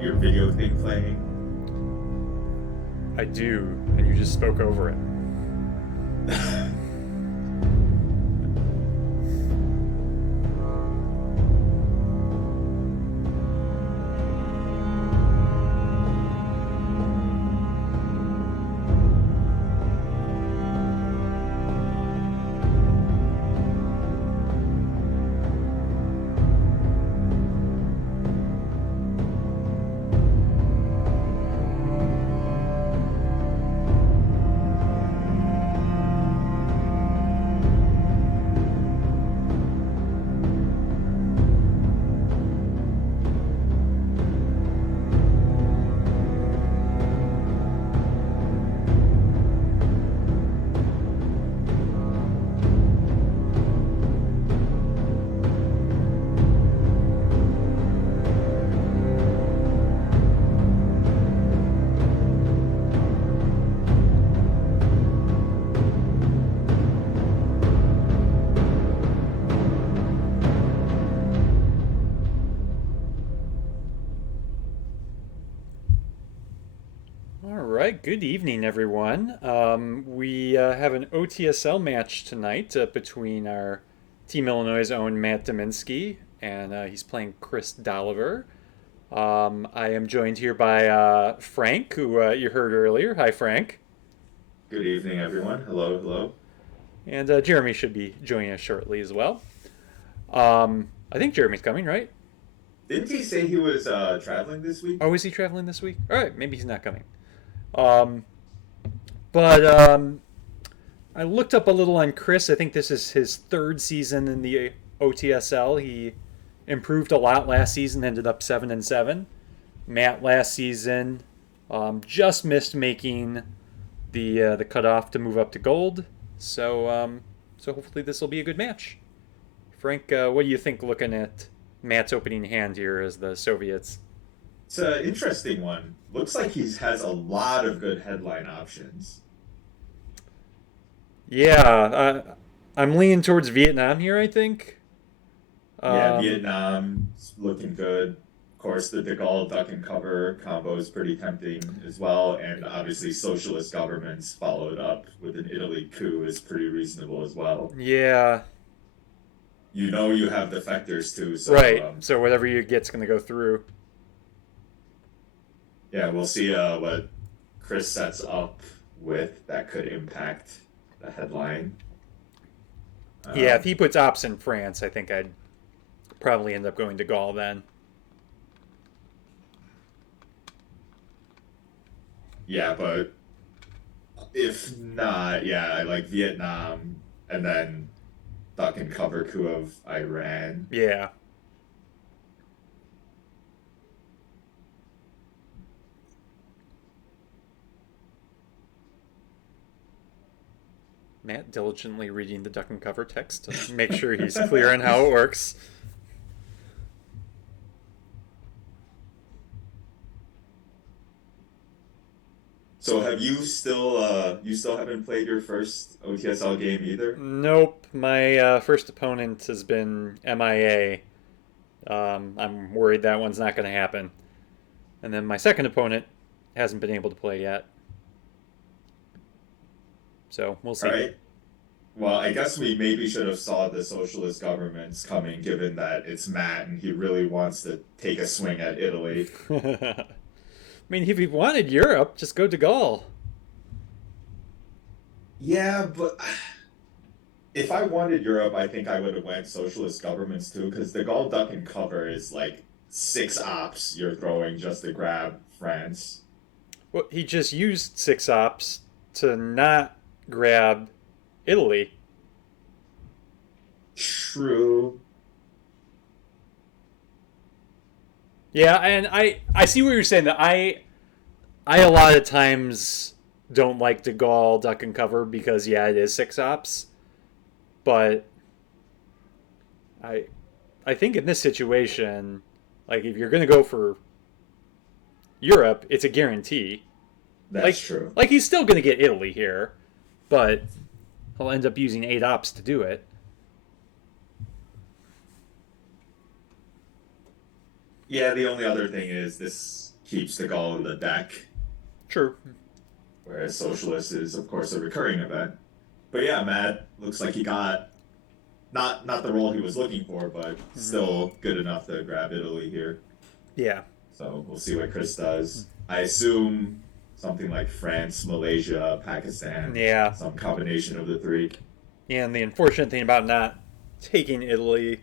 your video thing playing? I do, and you just spoke over it. All right, good evening, everyone. We have an OTSL match tonight between our Team Illinois' own Matt Dominski, and he's playing Chris Dolliver. I am joined here by Frank, who you heard earlier. Hi, Frank. Good evening, everyone. Hello, hello. And Jeremy should be joining us shortly as well. I think Jeremy's coming, right? Didn't he say he was traveling this week? Oh, is he traveling this week? All right, maybe he's not coming. Um, but I looked up a little on Chris. I think this is his third season in the OTSL. He improved a lot last season, ended up 7-7. Matt last season just missed making the cutoff to move up to gold. So hopefully this will be a good match. Frank, what do you think looking at Matt's opening hand here as the Soviets? It's an interesting one. Looks like he has a lot of good headline options. Yeah, I'm leaning towards Vietnam here, I think. Yeah, Um, Vietnam's looking good. Of course, the De Gaulle duck and cover combo is pretty tempting as well. And obviously, socialist governments followed up with an Italy coup is pretty reasonable as well. yeah, You know you have defectors too, so right. So whatever you get's going to go through. yeah, we'll see what Chris sets up with that could impact the headline. Yeah, if Um, he puts ops in France, I think I'd probably end up going to Gaul then. yeah, but if not, yeah, I like Vietnam and then duck and cover coup of Iran. Yeah. Matt diligently reading the duck and cover text to make sure he's clear on how it works. So have you still haven't played your first OTSL game either? Nope, my first opponent has been MIA. I'm worried that one's not going to happen. And then my second opponent hasn't been able to play yet. So we'll All see. right. Well, I guess we maybe should have saw the socialist governments coming, given that it's Matt and he really wants to take a swing at Italy. I mean, if you wanted Europe, just go to Gaul. Yeah, but if I wanted Europe, I think I would have went socialist governments too, because the Gaulle duck and cover is like six ops you're throwing just to grab France. Well, he just used six ops to not grab Italy. True. Yeah, and I see what you're saying. That I a lot of times don't like De Gaulle duck and cover because yeah, it is six ops, but I I think in this situation, like if you're gonna go for Europe, it's a guarantee. That's Like true. like he's still gonna get Italy here, but he'll end up using eight ops to do it. Yeah, the only other thing is this keeps the goal in the deck, True. whereas Socialist is, of course, a recurring event. But yeah, Matt looks like he got not the role he was looking for, but Hmm. still good enough to grab Italy here. Yeah. So we'll see what Chris does. I assume something like France, Malaysia, Pakistan, Yeah. some combination of the three. And the unfortunate thing about not taking Italy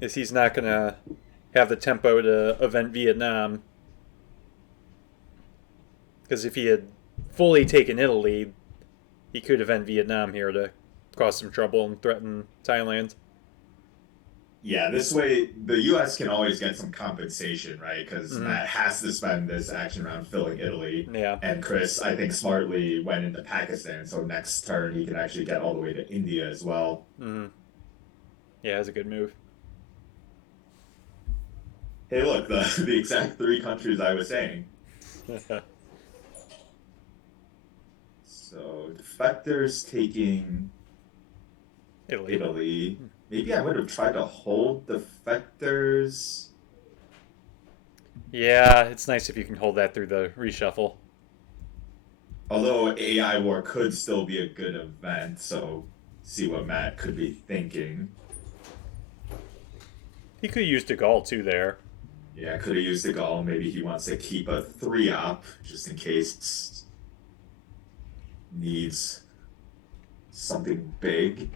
is he's not going to have the tempo to event Vietnam. Because if he had fully taken Italy, he could event Vietnam here to cause some trouble and threaten Thailand. Yeah, this way the U.S. can always get some compensation, right? Because Mm-hmm. Matt has to spend this action round filling Italy, Yeah. and Chris, I think, smartly went into Pakistan. So next turn he can actually get all the way to India as well. Mm-hmm. Yeah, it's a good move. Hey, look, the exact three countries I was saying. So defectors taking Italy. Italy. Maybe I would have tried to hold defectors. Yeah, it's nice if you can hold that through the reshuffle. Although AI War could still be a good event, so see what Matt could be thinking. He could use De Gaulle too there. Yeah, could have used the Gaul. Maybe he wants to keep a 3-op just in case needs something big.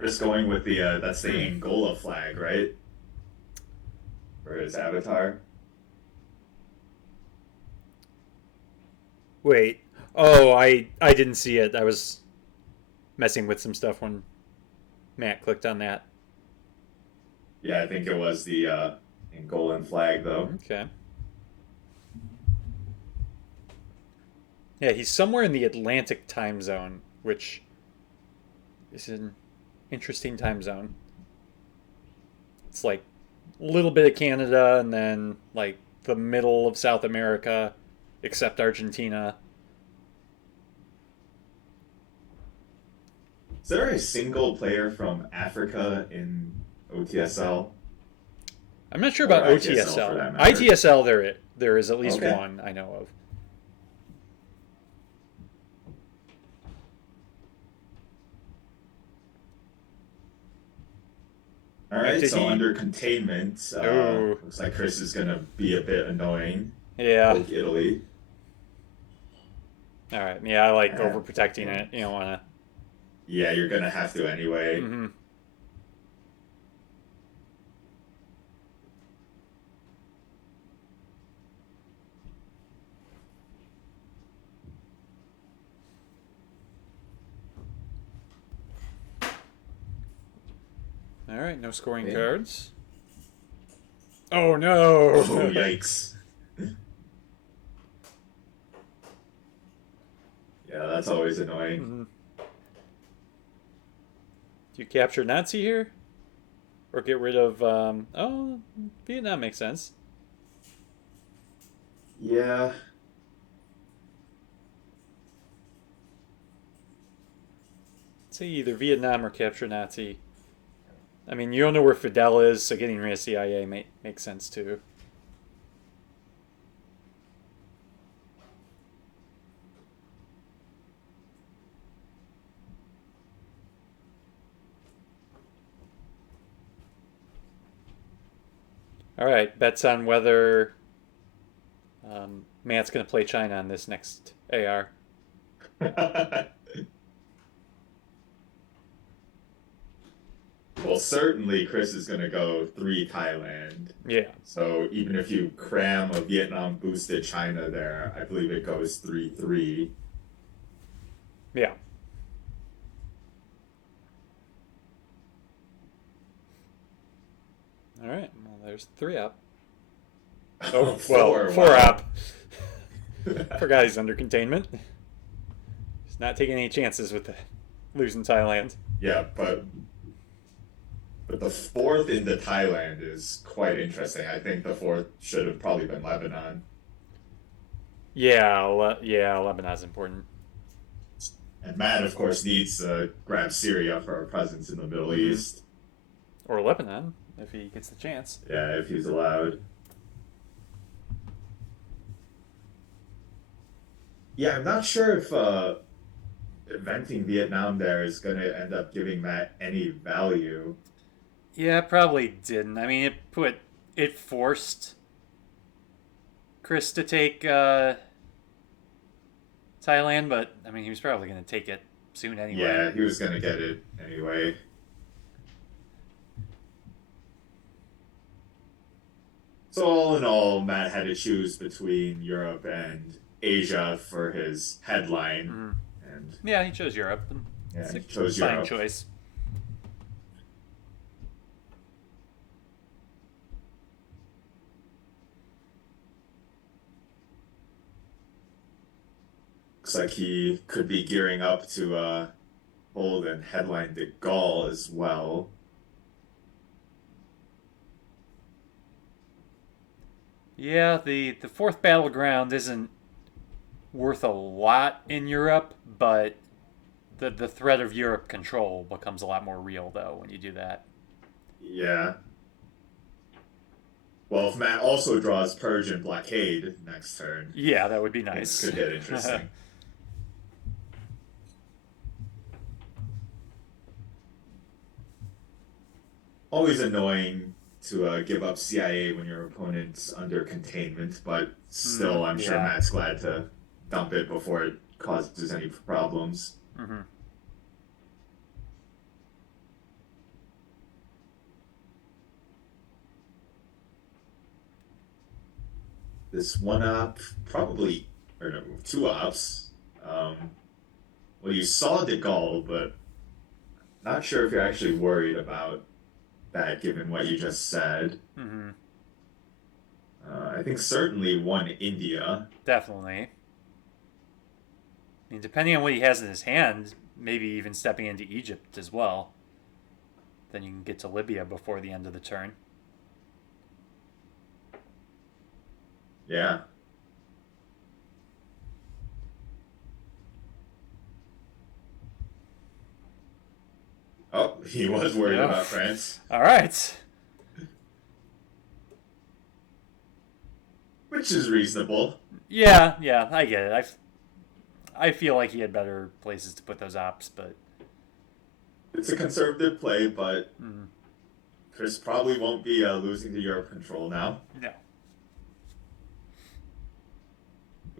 Just going with the that's the Angola flag, right? For his avatar. Wait. Oh, I didn't see it. I was messing with some stuff when Matt clicked on that. Yeah, I think it was the Angolan flag though. Okay. Yeah, he's somewhere in the Atlantic time zone, which is an interesting time zone. It's like a little bit of Canada and then like the middle of South America, except Argentina. Is there a single player from Africa in OTSL I'm not sure or about ITSL for OTSL. that matter? ITSL, there is at least Okay. one I know of. All Right, right, did so he? under containment, Oh, looks like Chris is gonna be a bit annoying. yeah. Poke Italy. All right. Yeah, I like Uh, overprotecting well, it. You don't want yeah, you're gonna have to to. anyway. Mm-hmm. All right. No scoring Okay. cards. Oh Oh, no. yikes. Yeah, that's always annoying. Mm-hmm. Do you capture Nazi here, or get rid of? Oh, Vietnam makes sense. Yeah. Say either Vietnam or capture Nazi. I mean, you don't know where Fidel is, so getting rid of CIA makes sense too. All right, bets on whether Matt's going to play China on this next AR. Well, certainly Chris is gonna go 3 Thailand. Yeah, So even if you cram a Vietnam boosted China there, I believe it goes 3-3. yeah. All right. Well, there's 3 up. Oh, Oh, well, 4 wow. up. Forgot he's under containment. He's not taking any chances with the losing Thailand. Yeah, but the fourth into Thailand is quite interesting. I think the fourth should have probably been Lebanon. Yeah, Lebanon's important. And Matt, of course, needs to grab Syria for a presence in the Middle East. Or Lebanon, if he gets the chance. Yeah, if he's allowed. Yeah, I'm not sure if inventing Vietnam there is going to end up giving Matt any value. Yeah, it probably didn't. I mean, it forced Chris to take Thailand, but I mean, he was probably going to take it soon anyway. Yeah, he was going to get it anyway. So all in all, Matt had to choose between Europe and Asia for his headline, and Yeah, he chose Europe. yeah, It's he a chose fine Europe. choice. Looks like he could be gearing up to hold and headline De Gaulle as well. Yeah, the fourth battleground isn't worth a lot in Europe, but the threat of Europe control becomes a lot more real though when you do that. Yeah. Well, if Matt also draws Purge and Blockade next turn, Yeah, that would be things nice. could get interesting. Always annoying to give up CIA when your opponent's under containment, but still, I'm sure yeah. Matt's glad to dump it before it causes any problems. Mm-hmm. This one op, probably, or no, 2 ops. Well, you saw De Gaulle, but not sure if you're actually worried about that given what you just said. Mm-hmm. I think certainly one India. Definitely. I mean, depending on what he has in his hand, maybe even stepping into Egypt as well. Then you can get to Libya before the end of the turn. Yeah. Oh, he was worried Yeah. about France, All right. which is reasonable. Yeah, I get it. I feel like he had better places to put those ops, but It's a conservative play, but Chris probably won't be losing to Europe control now. no.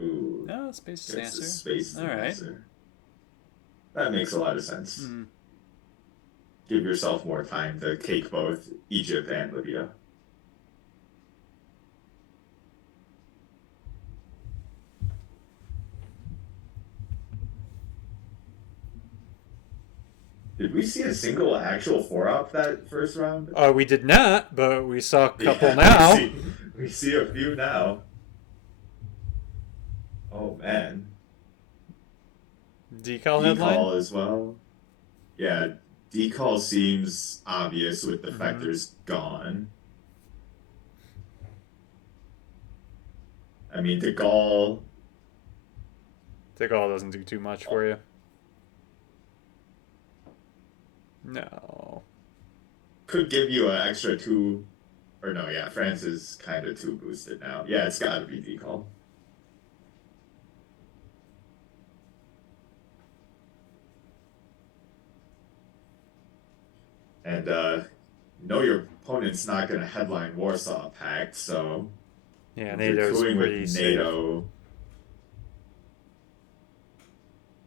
Ooh, No, space is Chris answer. is space All right. answer. That makes a lot of sense. Give yourself more time to cake both Egypt and Libya. Did we see a single actual 4-op that first round? We did not, but we saw a couple Yeah, now. we see a few now. Oh man. Decal headline. Decall as well. Yeah, decall seems obvious with the factors gone. I mean, De Gaulle. Decal doesn't do too much for you. No. Could give you an extra 2, or no, yeah, France is kind of 2 boosted now. Yeah, it's got to be decall. And know your opponent's not going to headline Warsaw Pact, so Yeah, if you're NATO's cooing pretty with safe. NATO.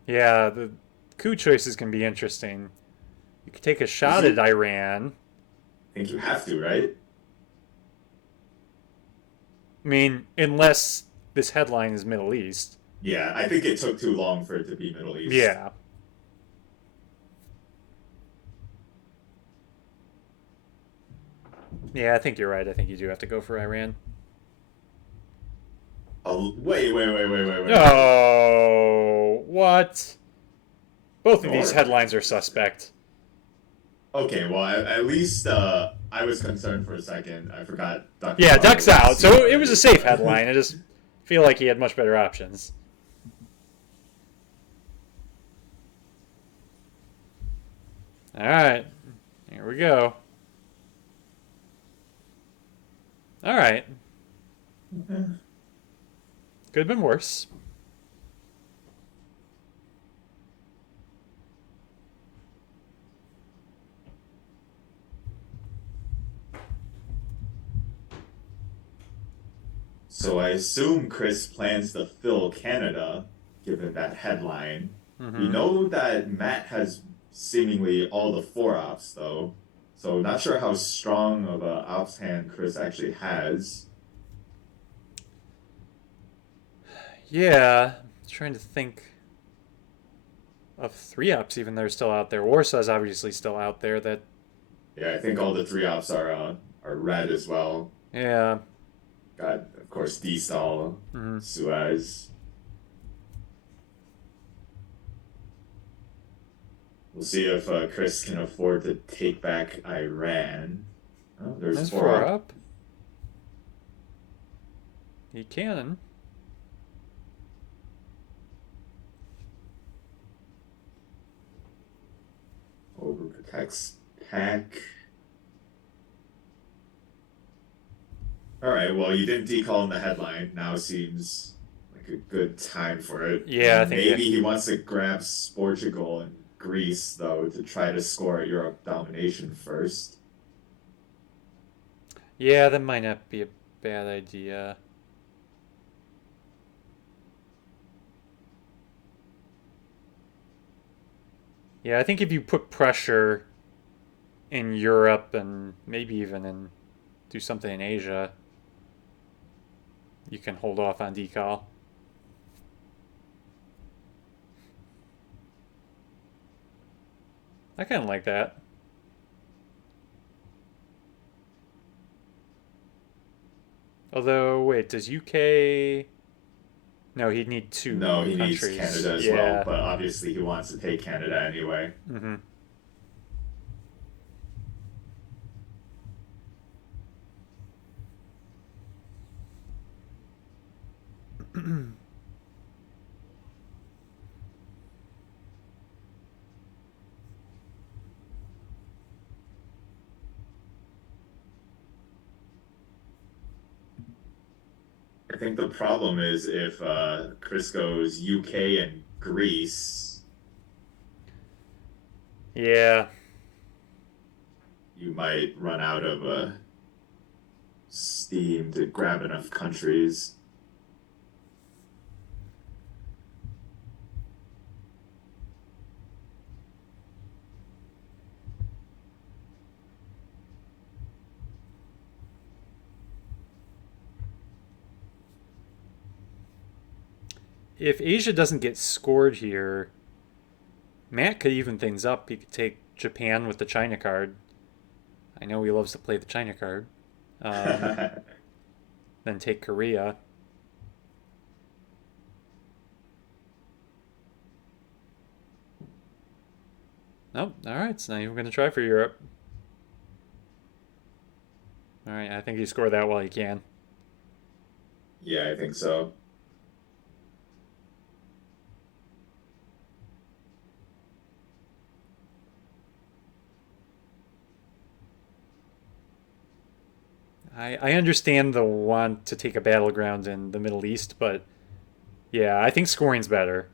Yeah, the coup choices can be interesting. You could take a shot at Iran. I think you have to, right? I mean, unless this headline is Middle East. Yeah, I think it took too long for it to be Middle East. Yeah. Yeah, I think you're right. I think you do have to go for Iran. Oh, wait. Oh, what? Both of these North? headlines are suspect. Okay, well, at least I was concerned for a second. I forgot Duck and Yeah, Cover Duck's was out, seen so it was a already. safe headline. I just feel like he had much better options. All right, here we go. All right, could have been worse. So I assume Chris plans to fill Canada, given that headline. We Mm-hmm. know that Matt has seemingly all the four ops, though. So not sure how strong of a ops hand Chris actually has. Yeah, trying to think of three ups even they're still out there. Warsaw's obviously still out there. That Yeah, I think all the three ops are red as well. yeah. Got, of course, D-Stall, Mm-hmm. Suez. We'll see if Chris can afford to take back Iran. Oh, there's There's four four up. up. He can. Overprotects Pack. All right, well, you didn't decall in the headline. Now seems like a good time for it. Yeah, I think yeah. Maybe he wants to grab Portugal and Greece, though, to try to score Europe domination first. Yeah, that might not be a bad idea. Yeah, I think if you put pressure in Europe and maybe even in do something in Asia, you can hold off on decal. I kind of like that. Although, wait, does UK? No, he'd need No, two he needs countries. Canada as well, Yeah. but obviously he wants to take Canada anyway. Mm-hmm. I think the problem is if Chris goes UK and Greece, Yeah. you might run out of steam to grab enough countries. If Asia doesn't get scored here, Matt could even things up. He could take Japan with the China card. I know he loves to play the China card. Um, then take Korea. Nope. All right. So now you're going to try for Europe. All right. I think you score that while you can. Yeah, I think so. I understand the want to take a battleground in the Middle East, but yeah, I think scoring's better.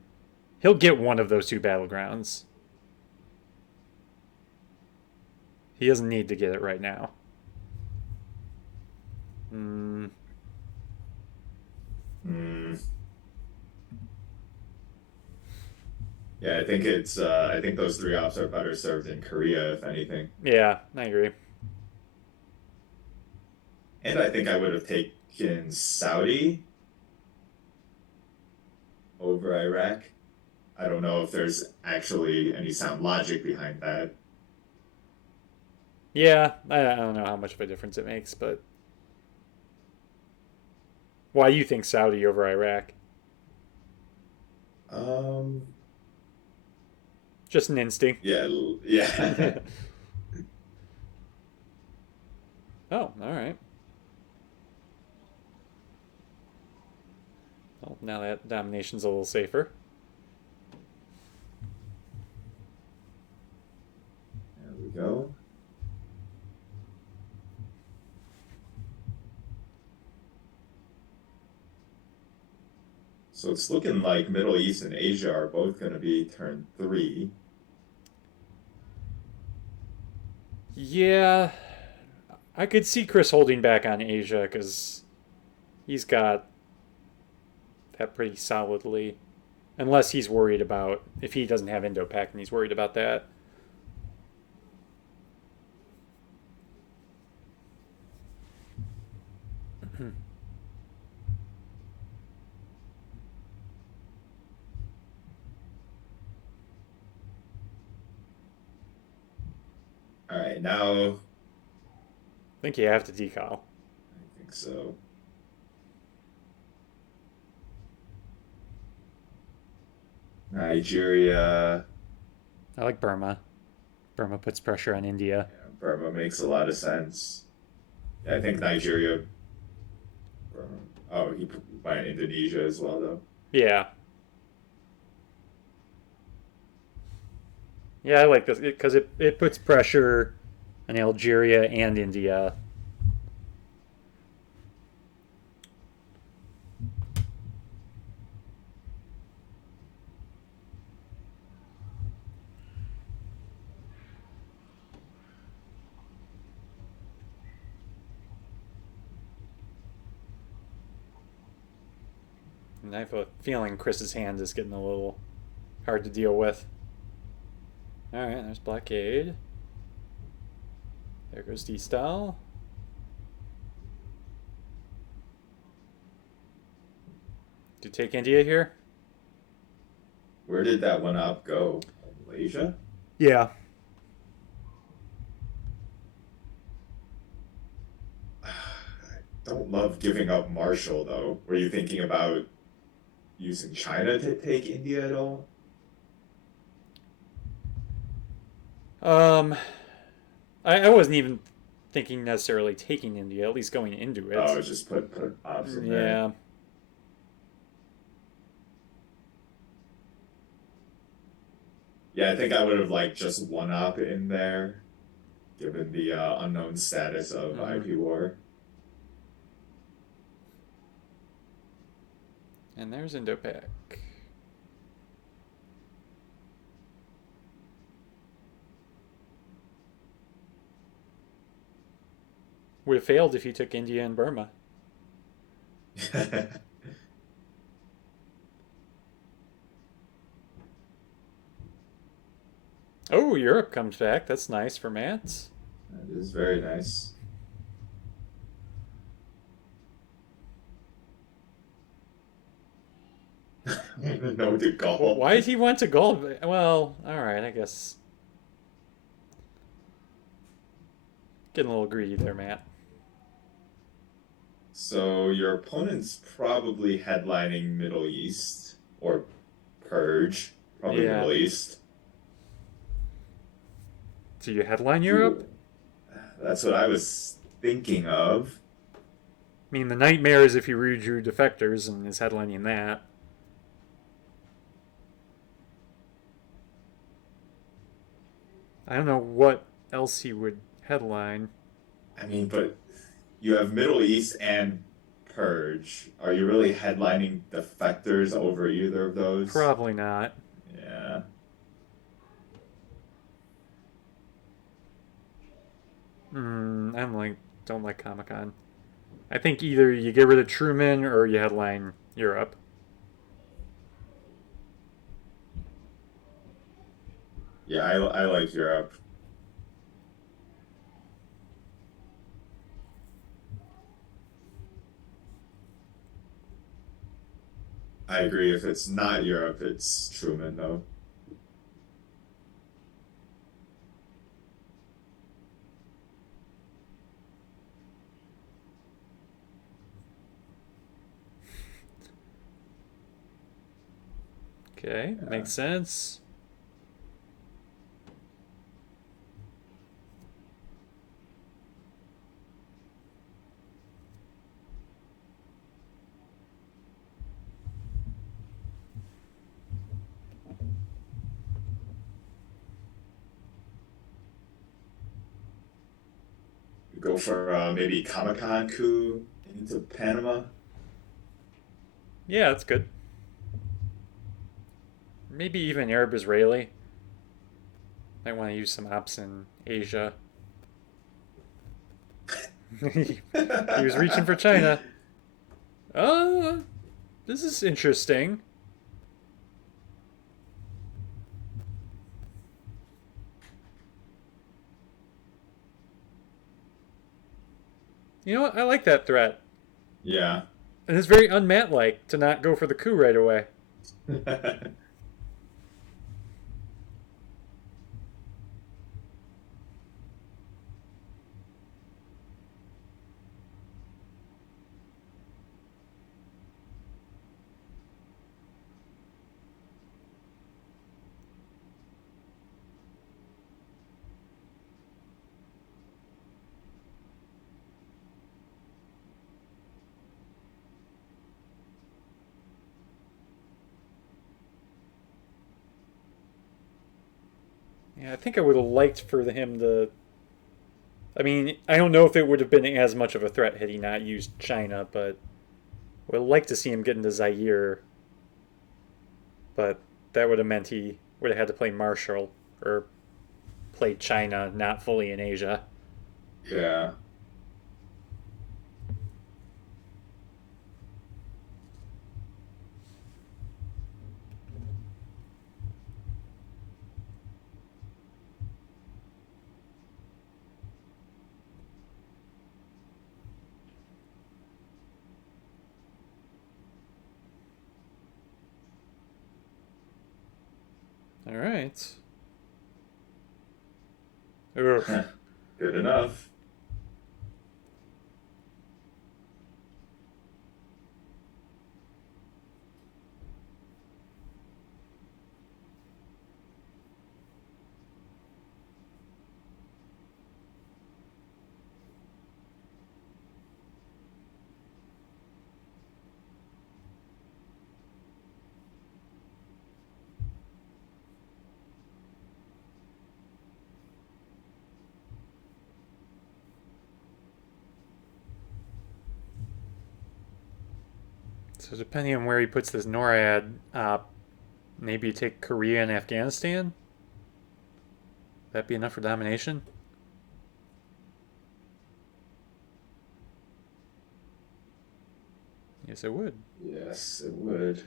He'll get one of those two battlegrounds. He doesn't need to get it right now. Mm, Hmm. Yeah, I think it's. I think those three ops are better served in Korea, if anything. yeah, I agree. And I think I would have taken Saudi over Iraq. I don't know if there's actually any sound logic behind that. Yeah, I don't know how much of a difference it makes, but why you think Saudi over Iraq? Um, Just an instinct. yeah, yeah. Oh, all right. Well, now that domination's a little safer. There we go. So it's looking like Middle East and Asia are both going to be turn three. Yeah, I could see Chris holding back on Asia because he's got that pretty solidly. Unless he's worried about if he doesn't have Indo-Pac and he's worried about that. All right, now I think you have to decal. I think so. Nigeria, I like Burma. Burma puts pressure on India. yeah, Burma makes a lot of sense. Yeah, I think Nigeria. Burma. Oh, he went Indonesia as well, though. Yeah. Yeah, I like this because it puts pressure on Algeria and India. And I have a feeling Chris's hand is getting a little hard to deal with. All right, there's blockade. There goes D-style. Do you take India here? Where did that one up go? Malaysia? Yeah. I don't love giving up Marshall, though. Were you thinking about using China to take India at all? Um, I wasn't even thinking necessarily taking India, at least going into it. Oh, just put ops in there. Yeah. Yeah, I think I would have liked just one op in there, given the unknown status of Mhm. IP war. And there's Indo-Pac. Would have failed if you took India and Burma. That Oh, Europe comes back. That's nice for Mats. is very nice. I don't even know the goal. Why did he want to gold? Well, all right, I guess. Getting a little greedy there, Matt. So your opponent's probably headlining Middle East or Purge, probably Yeah. Middle East. Do you headline Europe? Ooh, that's what I was thinking of. I mean, the nightmare is if you redrew defectors and is headlining that. I don't know what else he would headline. I mean, but you have Middle East and Purge. Are you really headlining defectors over either of those? Probably not. Yeah. I don't like Comic Con. I think either you get rid of Truman or you headline Europe. Yeah, I like Europe. I agree. If it's not Europe, it's Truman, though. Okay, Yeah. makes sense. Go for maybe Comic-Con coup into Panama. Yeah, that's good. Maybe even Arab Israeli. Might want to use some ops in Asia. He was reaching for China. Uh, this is interesting. You know what? I like that threat. Yeah. And it's very un-Matt like to not go for the coup right away. Yeah, I think I would have liked for him to. I mean, I don't know if it would have been as much of a threat had he not used China, but I would like to see him get into Zaire. But that would have meant he would have had to play Marshall or play China, not fully in Asia. Yeah. All right. Ugh. Good enough. So depending on where he puts this NORAD, maybe take Korea and Afghanistan. That be enough for domination? Yes, it would. Yes, it would.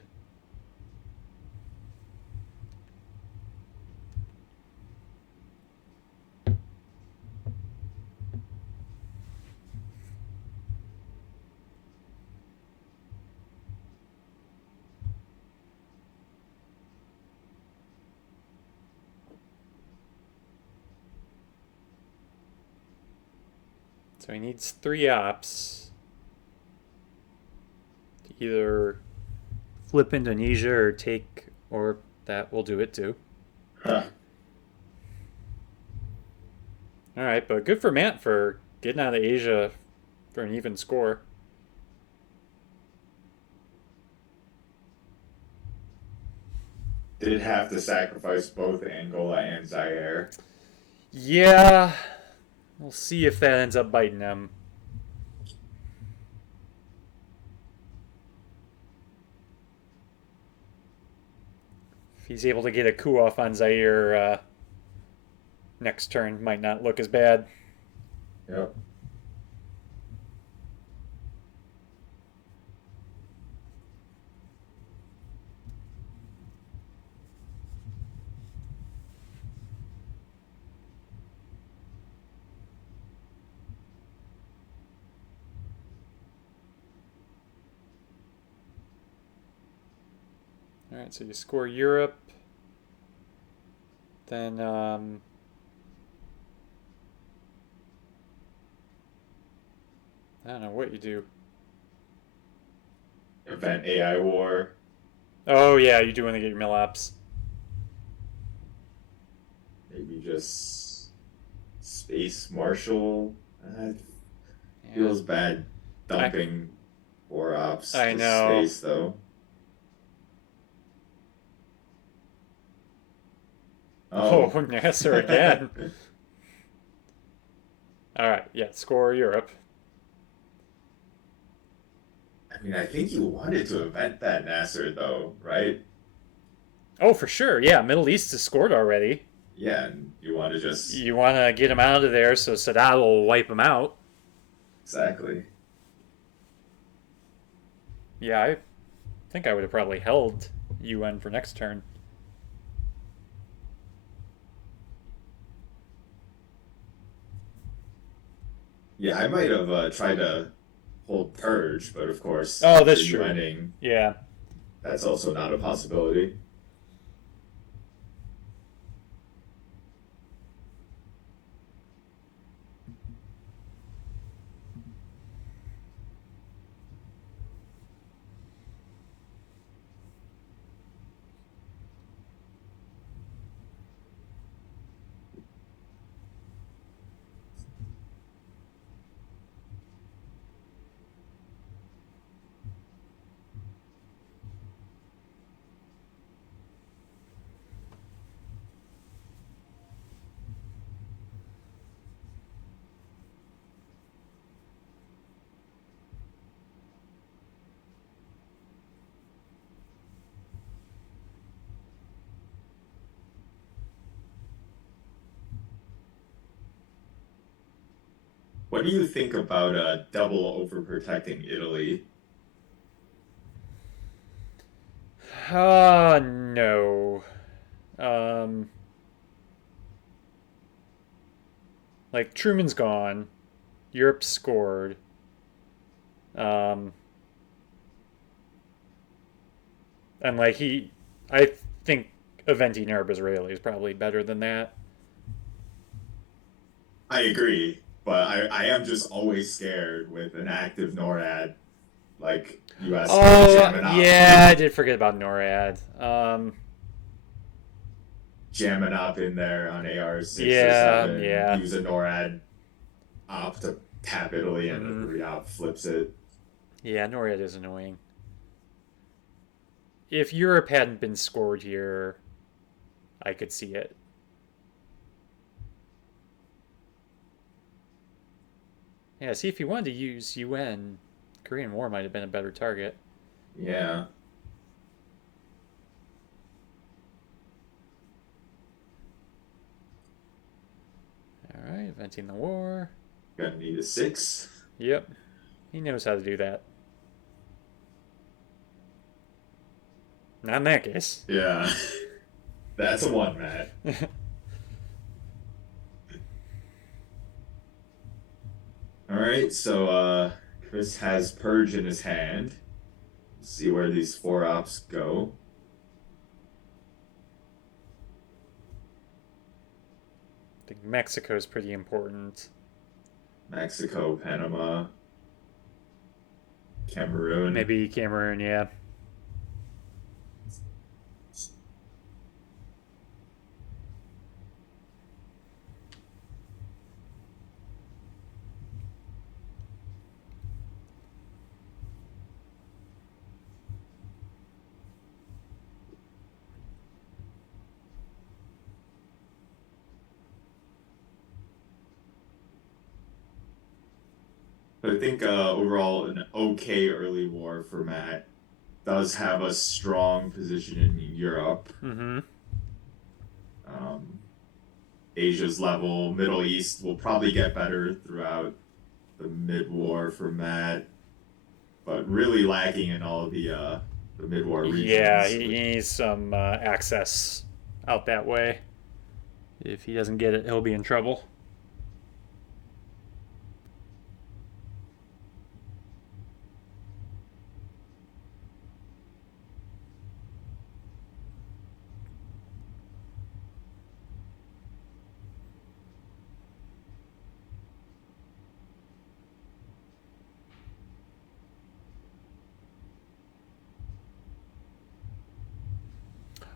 So he needs 3 ops to either flip Indonesia or take, or that will do it too. Huh. All right, but good for Matt for getting out of Asia for an even score. Did have to sacrifice both Angola and Zaire. Yeah, we'll see if that ends up biting him. If he's able to get a coup off on Zaire next turn, might not look as bad. Yep. All right, so you score Europe, then I don't know what you do. Event AI war. Oh yeah, you do want to get your mill apps. Maybe just Space Marshal. That Yeah, feels bad I dumping 4 ops I to know. space though. Oh, Oh. Nasser again. All right, yeah, score Europe. I mean, I think you wanted to event that Nasser though, right? Oh, for sure. Yeah, Middle East has scored already. Yeah, and you want to just You want to get him out of there so Sadat will wipe him out. exactly. Yeah, I think I would have probably held UN for next turn. Yeah, I might have tried to hold Purge, but of course, Oh, after that's true. UNing, Yeah. that's also not a possibility. What do you think about double overprotecting Italy? No. Um, like Truman's gone. Europe scored. Um, and like I think eventing Arab Israeli is probably better than that. I agree, but I am just always scared with an active NORAD like US Oh jamming up, yeah, I did forget about NORAD. jamming up in there on AR 6 or Yeah, 7, yeah. use a NORAD op to tap Italy and a Mm, 3 op flips it. yeah, NORAD is annoying. If Europe hadn't been scored here, I could see it. Yeah, see if you wanted to use UN, Korean War might have been a better target. Yeah, All right, venting the war. gonna need a 6. Yep, he knows how to do that. Not in that case. Yeah, that's a 1, Matt. All right, so Chris has Purge in his hand. See where these 4 ops go. I think Mexico's pretty important. Mexico, Panama, Cameroon. Maybe Cameroon, yeah. I think overall an okay early war for Matt. Does have a strong position in Europe. Mm-hmm. Um, Asia's level, Middle East will probably get better throughout the mid-war for Matt, but really lacking in all the mid-war Yeah, regions. he needs some access out that way. If he doesn't get it, he'll be in trouble.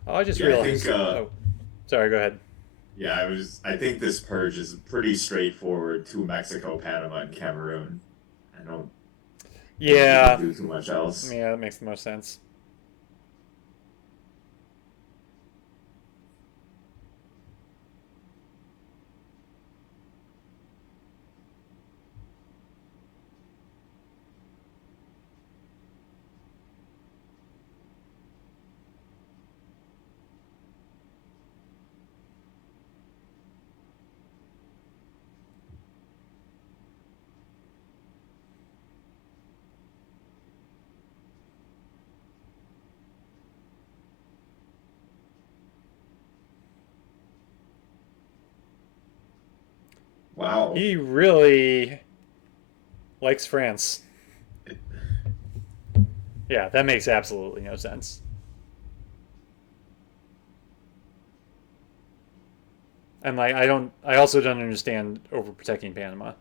Oh, I just Yeah, I think. realized. Oh, sorry. Go ahead. Yeah, I was. I think this purge is pretty straightforward to Mexico, Panama, and Cameroon. I don't think you can Yeah, do too much else. yeah, that makes the most sense. Wow. He really likes France. Yeah, that makes absolutely no sense. And like, I don't. I also don't understand overprotecting Panama.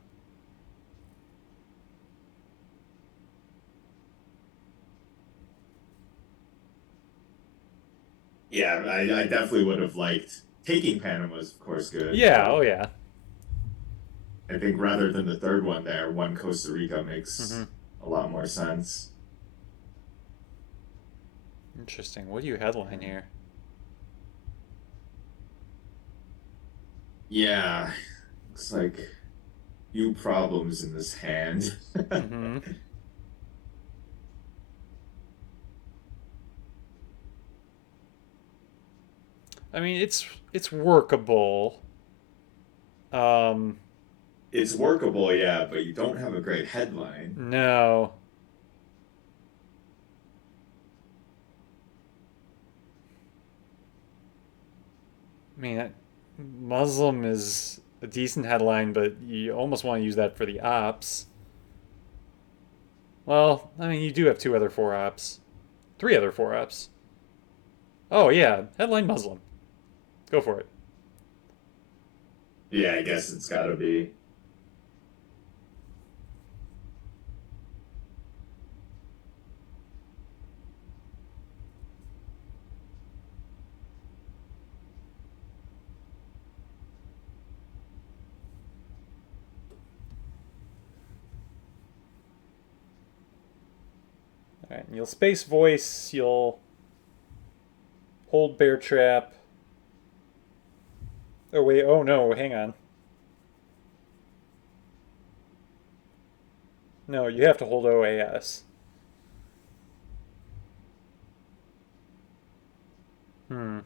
Yeah, I definitely would have liked taking Panama was of course good, Yeah. but Oh yeah. I think rather than the third one there, one Costa Rica Mm-hmm. makes a lot more sense. Interesting. What do you headline here? Yeah, looks like few problems in this hand. Mm-hmm. I mean, it's workable. Um, It's workable, yeah, but you don't have a great headline. no. I mean, Muslim is a decent headline, but you almost want to use that for the ops. Well, I mean, you do have two other four ops, three other four ops. Oh yeah, headline Muslim. Go for it. Yeah, I guess it's got to be. All right, you'll space voice. You'll hold bear trap. Oh wait. Oh no. Hang on. No, you have to hold OAS. Hmm.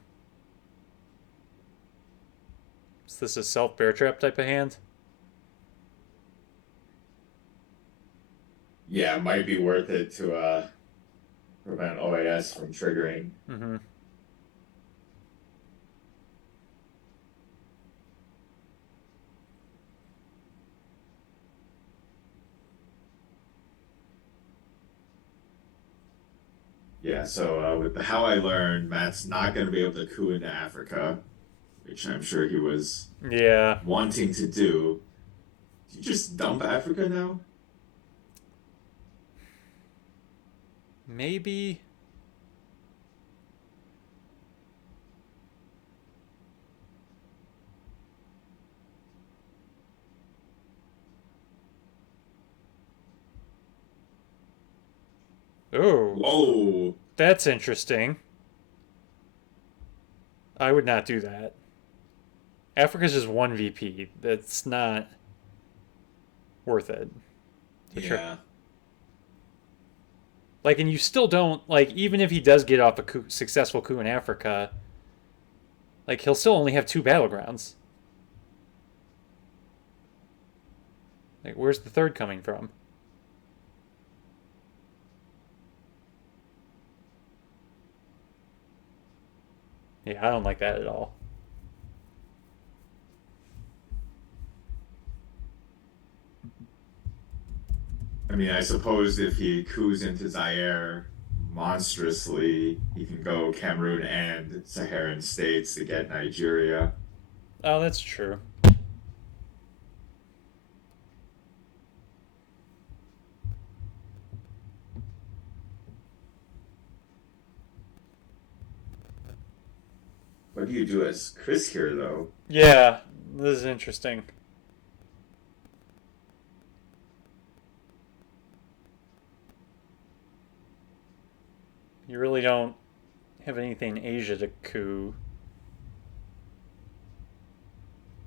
Is this a self bear trap type of hand? Yeah, it might be worth it to prevent OAS from triggering. Mm-hmm. Yeah, so with the How I Learned, Matt's not going to be able to coup into Africa, which I'm sure he was Yeah. wanting to do. Did you just dump Africa now? Maybe. Oh, Whoa. that's interesting. I would not do that. Africa's just one VP. That's not worth it. To try. Yeah. Like, and you still don't like. Even if he does get off a successful coup in Africa, like he'll still only have two battlegrounds. Like, where's the third coming from? Yeah, I don't like that at all. I mean, I suppose if he coups into Zaire monstrously, he can go Cameroon and Saharan states to get Nigeria. Oh, that's true. What do you do as Chris here, though? Yeah, this is interesting. You really don't have anything in Asia to coup.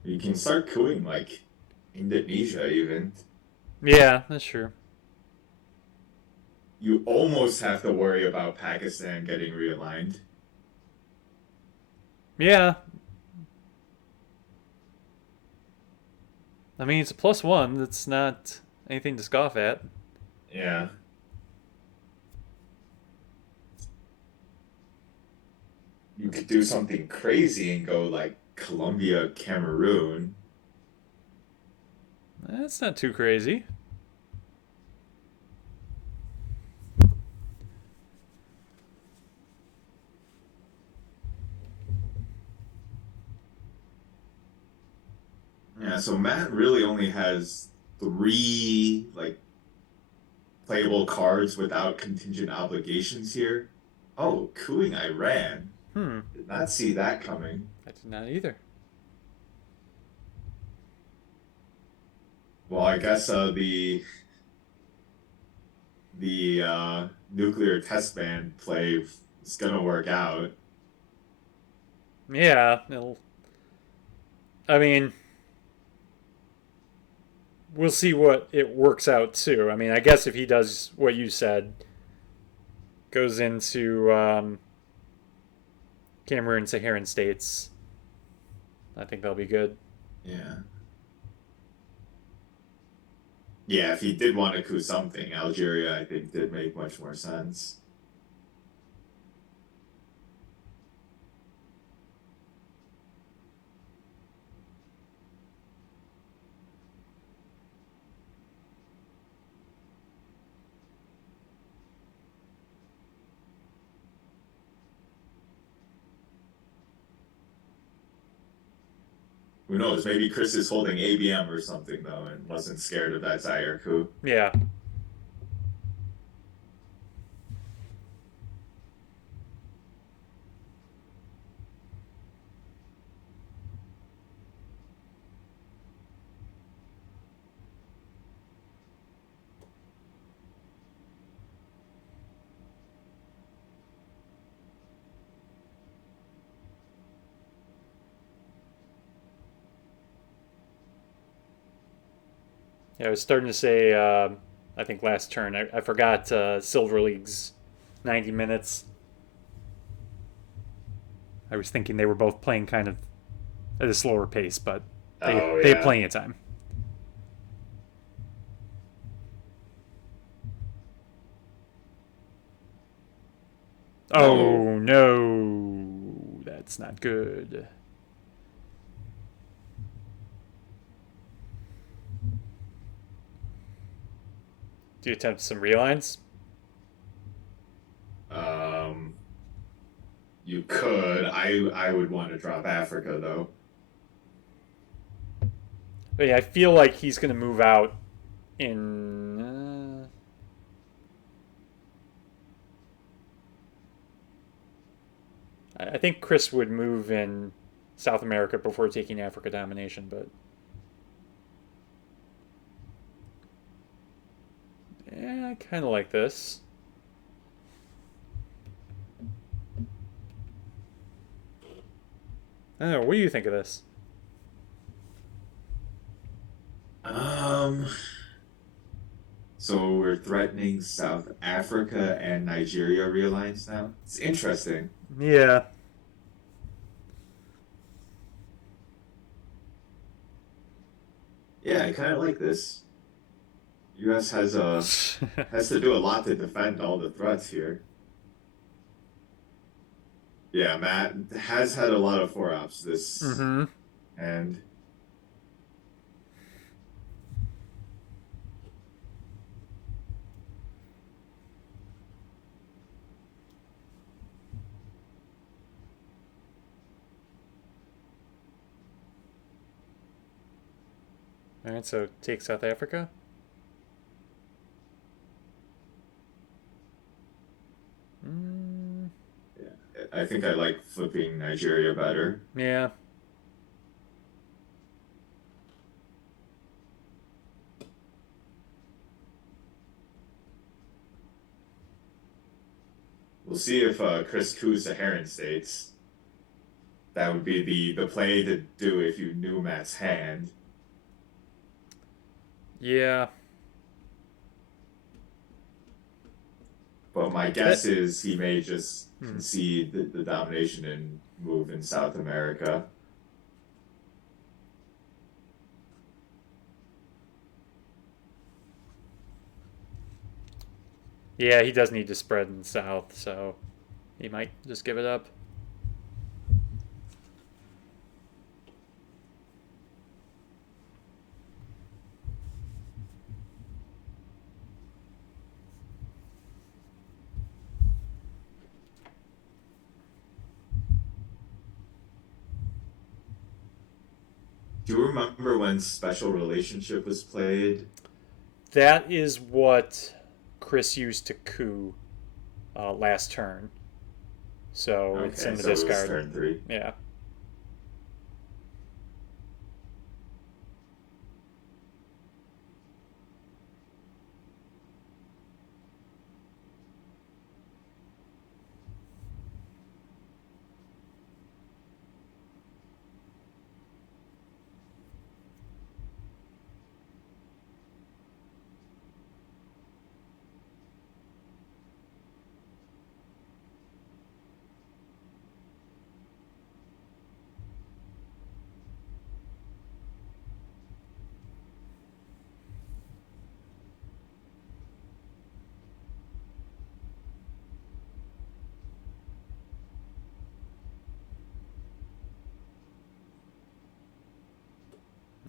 You can start cooing like Indonesia, even. Yeah, that's true. You almost have to worry about Pakistan getting realigned. Yeah, I mean it's a +1. That's not anything to scoff at. Yeah. You could do something crazy and go like Colombia, Cameroon. That's not too crazy. Yeah, so Matt really only has three like playable cards without contingent obligations here. Oh, cooing Iran. Hmm, Did not see that coming. I did not either. Well, I guess the nuclear test ban play is gonna work out. Yeah, it'll. I mean, we'll see what it works out too. I mean, I guess if he does what you said, goes into Cameroon, Saharan states, I think they'll be good. Yeah. Yeah, if he did want to coup something, Algeria, I think, did make much more sense. Who knows? Maybe Chris is holding ABM or something, though, and wasn't scared of that Zaire coup. Yeah. Yeah, I was starting to say, I think last turn, I forgot Silver League's 90 minutes. I was thinking they were both playing kind of at a slower pace, but Oh, they have yeah. plenty of time. Oh, Oh no, that's not good. Do you attempt some relines? um, you could. I would want to drop Africa, though. But yeah, I feel like he's going to move out in. I think Chris would move in South America before taking Africa domination, but yeah, I kind of like this. I don't know. What do you think of this? Um, so we're threatening South Africa and Nigeria realigns now. It's interesting. Yeah. Yeah, I kind of like this. U.S. has to do a lot to defend all the threats here. Yeah, Matt has had a lot of four ops this Mm-hmm. and All right, so take South Africa. Mm, yeah, I think I like flipping Nigeria better. Yeah. We'll see if Chris coups the Heron States. That would be the play to do if you knew Matt's hand. Yeah. But my That, guess is he may just hmm. concede the domination and move in South America. Yeah, he does need to spread in the south, so he might just give it up. Do you remember when Special Relationship was played? That is what Chris used to coup last turn. So it's Okay, in the so it was discard. turn three. Yeah.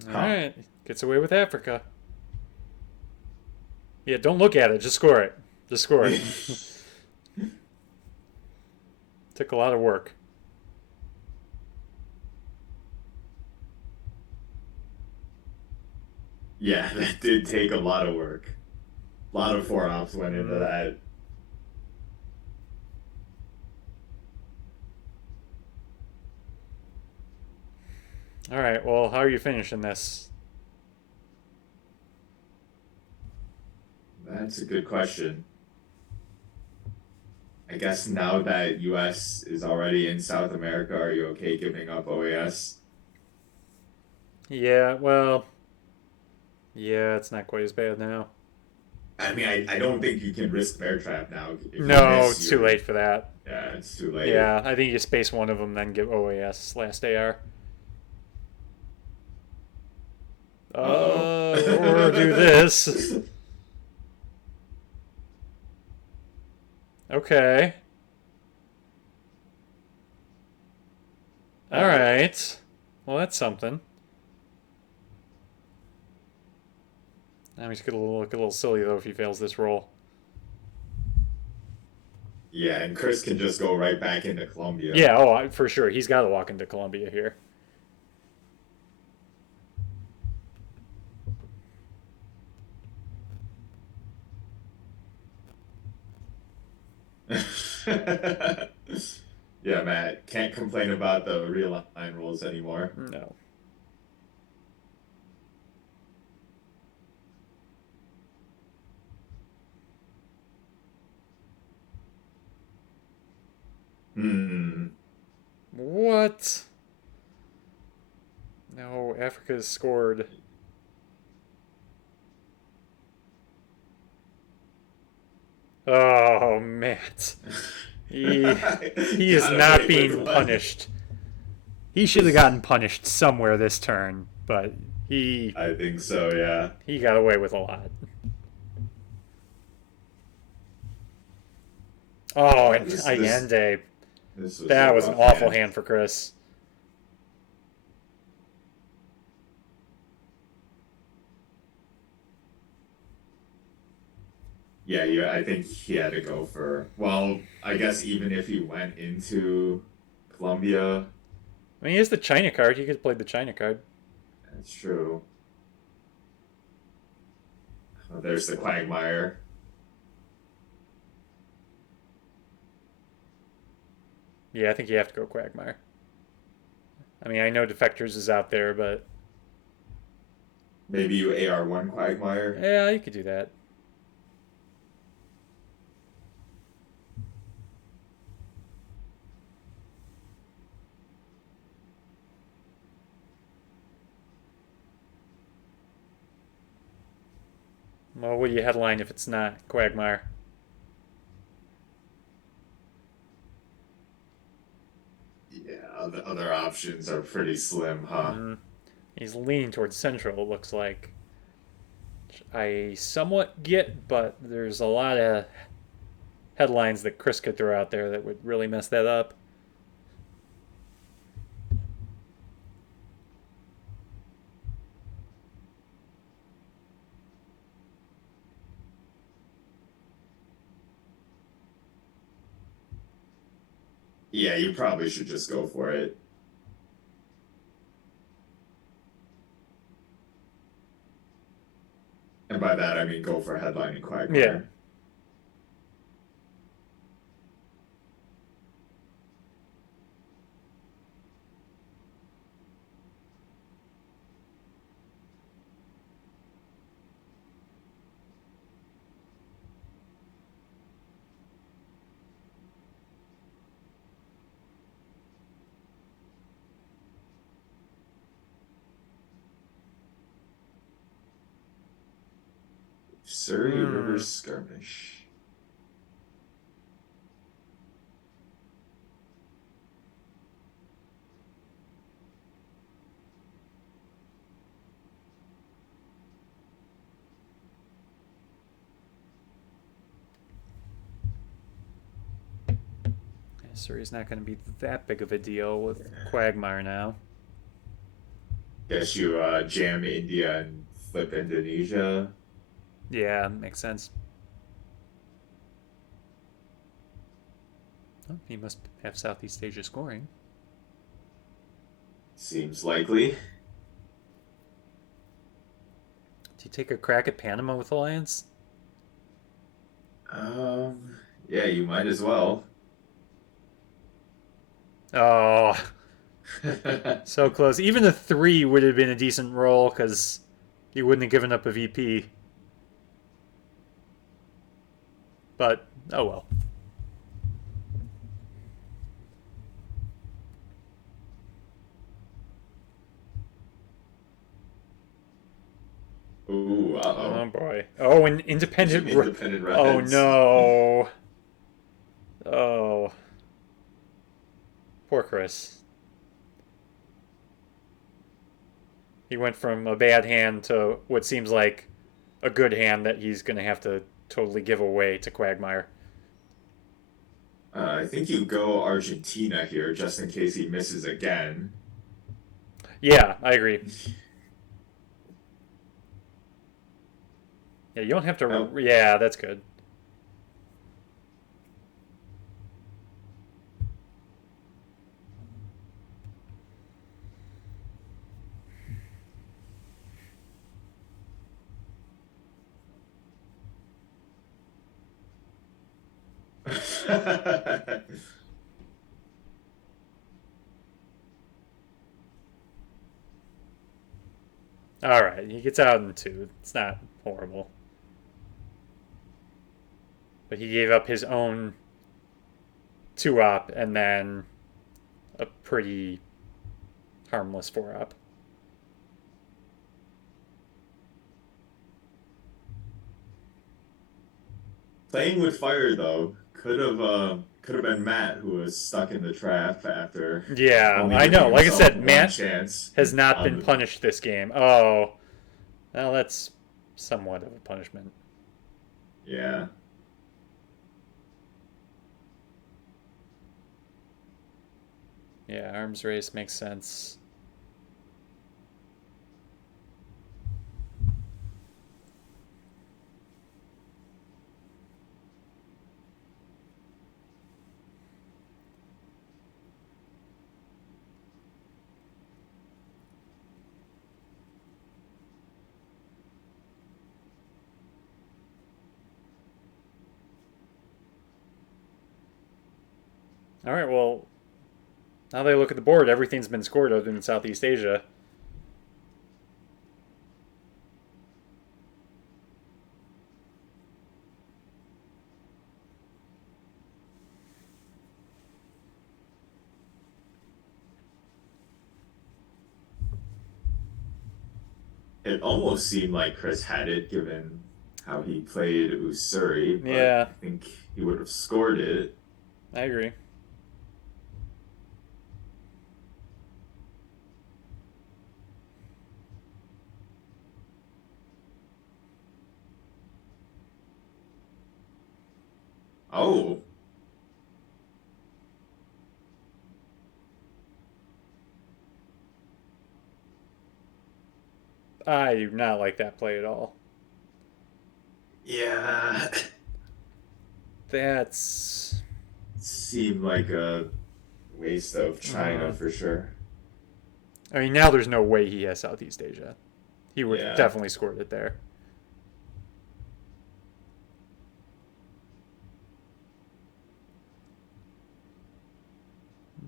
All Huh. right. Gets away with Africa. Yeah, don't look at it. Just score it. Just score it. Took a lot of work. Yeah, that did take a lot of work. A lot of four ops went into Mm. that. All right. Well, how are you finishing this? That's a good question. I guess now that US is already in South America, are you okay giving up OAS? Yeah. Well. Yeah, it's not quite as bad now. I mean, I don't think you can risk Bear Trap now. If you No, miss, it's too you're late for that. yeah, it's too late. Yeah, I think you space one of them, then give OAS last AR. Uh-oh. Or do this. Okay. All Uh-oh. right. Well, that's something. Now he's gonna look a little silly though if he fails this roll. Yeah, and Chris can just go right back into Colombia. Yeah. Oh, for sure. He's got to walk into Columbia here. Yeah, Matt, can't complain about the real line rules anymore. No. Hmm. What? No, Africa's scored. Oh, Matt. He he is Got not away with being one. punished. He should have gotten punished somewhere this turn, but he I think so, yeah. he got away with a lot. Oh, Oh, and this Allende. this was a That was an rough awful hand. hand for Chris. Yeah, yeah, I think he had to go for. Well, I guess even if he went into Colombia, I mean, he has the China card. He could have played the China card. that's true. Oh, there's the Quagmire. Yeah, I think you have to go Quagmire. I mean, I know Defectors is out there, but Maybe you AR1 Quagmire. yeah, you could do that. Well, what do you headline if it's not Quagmire? Yeah, the other options are pretty slim, huh? Mm, he's leaning towards Central, it looks like. Which I somewhat get, but there's a lot of headlines that Chris could throw out there that would really mess that up. Yeah, you probably should just go for it. And by that, I mean go for headlining Yeah. Quagmire. Surrey River Hmm. Skirmish. Surrey's not going to be that big of a deal with Quagmire now. Guess you jam India and flip Indonesia. Yeah, makes sense. Oh, he must have Southeast Asia scoring. Seems likely. Do you take a crack at Panama with Alliance? Um, yeah, you might as well. Oh, so close. Even a 3 would have been a decent roll because he wouldn't have given up a VP. But, oh well. Ooh, Oh uh-oh. boy. Oh, an Using independent. independent Oh reds. no. Oh, poor Chris. He went from a bad hand to what seems like a good hand that he's going to have to totally give away to Quagmire. I think you go Argentina here just in case he misses again. Yeah, I agree. Yeah, you don't have to. Oh. Yeah, that's good. All right, he gets out in 2. It's not horrible. But he gave up his own 2 op and then a pretty harmless 4 op. Playing with fire though could have been Matt who was stuck in the trap after Yeah, only I giving know. Like I himself said, one Matt chance has not on been the punished this game. Oh, well, that's somewhat of a punishment. yeah. Yeah, arms race makes sense. All right, well, Now they look at the board, everything's been scored other than Southeast Asia. It almost seemed like Chris had it given how he played Usuri, but Yeah, I think he would have scored it. I agree. Oh, I do not like that play at all. yeah. That's. Seemed like a waste of China Uh, for sure. I mean, now there's no way he has Southeast Asia. He would have Yeah. definitely scored it there.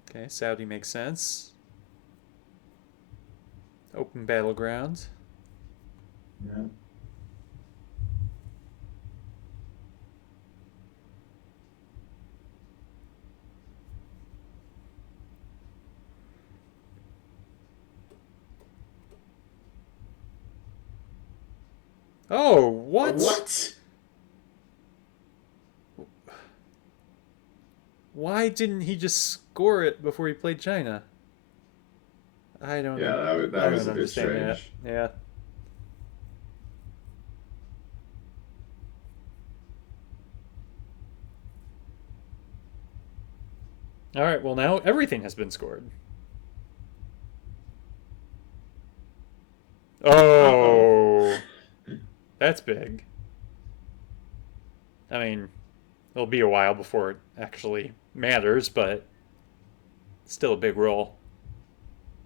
Okay, Saudi makes sense. Open battleground. Yeah. Oh, what? What? Why didn't he just score it before he played China? Yeah, I that was don't a bit understand that. strange. Yeah. All right. Well, now everything has been scored. Uh-oh. Oh, that's big. I mean, it'll be a while before it actually matters, but still a big roll.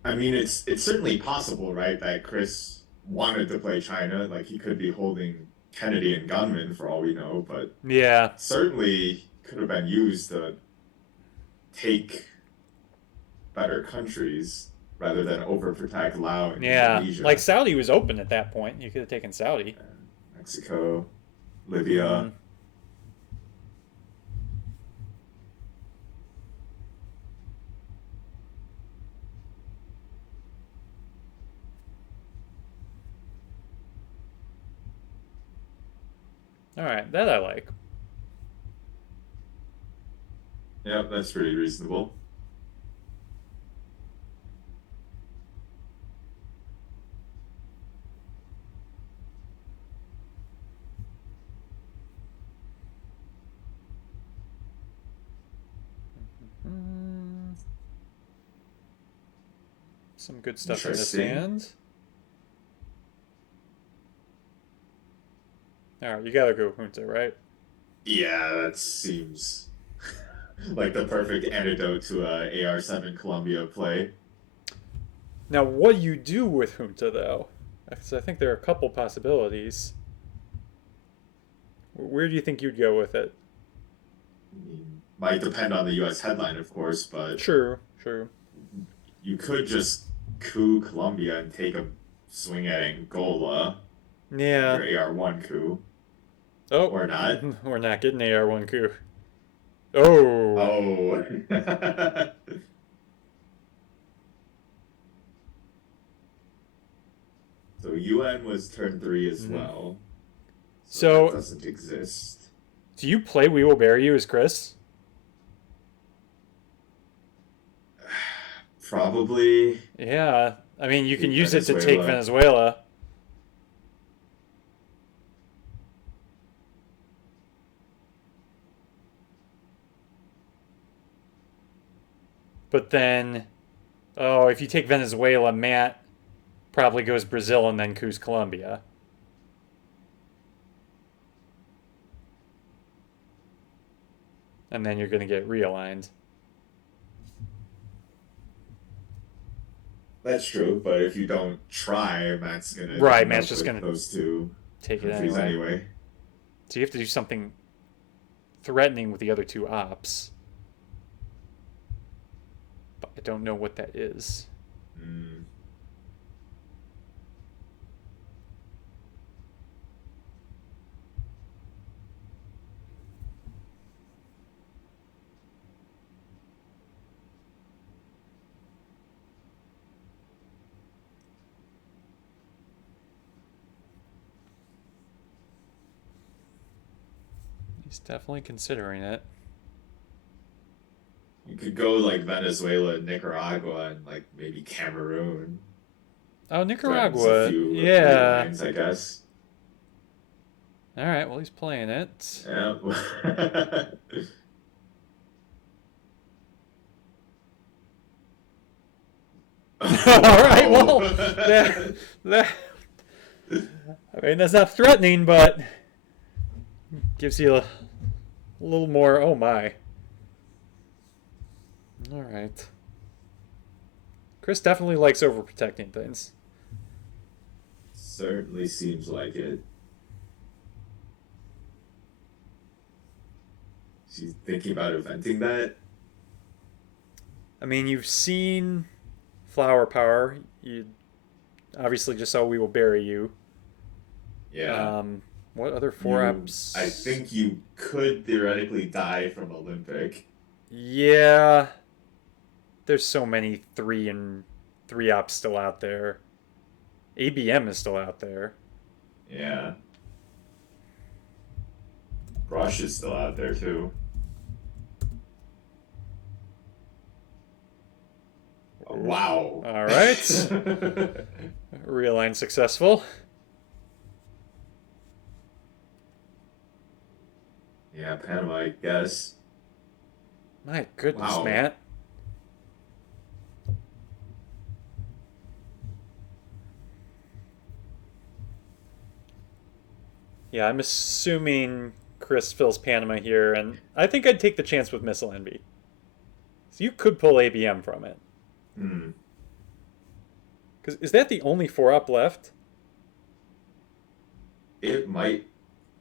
I mean, it's certainly possible, right, that Chris wanted to play China. Like he could be holding Kennedy and Gunman for all we know, but Yeah. certainly could have been used to take better countries rather than overprotect Laos and Yeah. Like Indonesia Saudi was open at that point. You could have taken Saudi. and Mexico, Libya. All right. That I like. Yep, that's pretty reasonable. Mm, some good stuff in this Interesting. hand. All right. You got to go Junta, right? Yeah, that seems like the perfect antidote to a AR-7 Columbia play. Now, what do you do with Junta, though? Because I think there are a couple possibilities. Where do you think you'd go with it? I mean, might depend on the U.S. headline, of course, but True, true. you could just coup Colombia and take a swing at Angola, Yeah. your AR-1 coup, Oh, or not. we're not getting AR1 coup. Oh. Oh. So UN was turn 3 as Mhm. well. So that So, doesn't exist. do you play We Will Bury You as Chris? Probably Yeah. I mean, you can take use it to take Venezuela. Venezuela. But then, oh, if you take Venezuela, Matt probably goes Brazil and then coups Colombia. And then you're going to get realigned. That's true, but if you don't try, Matt's gonna Right, end Matt's up just with going to those two take it countries anyway. anyway. So you have to do something threatening with the other two ops. But I don't know what that is. Mm. He's definitely considering it. You could go like Venezuela, Nicaragua, and like maybe Cameroon. Oh, Threatens a Nicaragua. few Yeah. relines, I guess. All right. Well, he's playing it. Yeah. All right. Wow. Well, that. I mean, that's not threatening, but gives you a little more. Oh my. All right. Chris definitely likes overprotecting things. Certainly seems like it. She's thinking about inventing that. I mean, you've seen Flower Power. You obviously just saw We Will Bury You. Yeah. Um, what other four You, ups? I think you could theoretically die from Olympic. Yeah, there's so many three ups still out there. ABM is still out there. Yeah. Brush is still out there too. Wow. All right, realign successful. Yeah, Panama, I guess. My goodness, Wow. Matt. Yeah, I'm assuming Chris fills Panama here, and I think I'd take the chance with Missile Envy. So you could pull ABM from it. Hmm. Because is that the only four up left? It might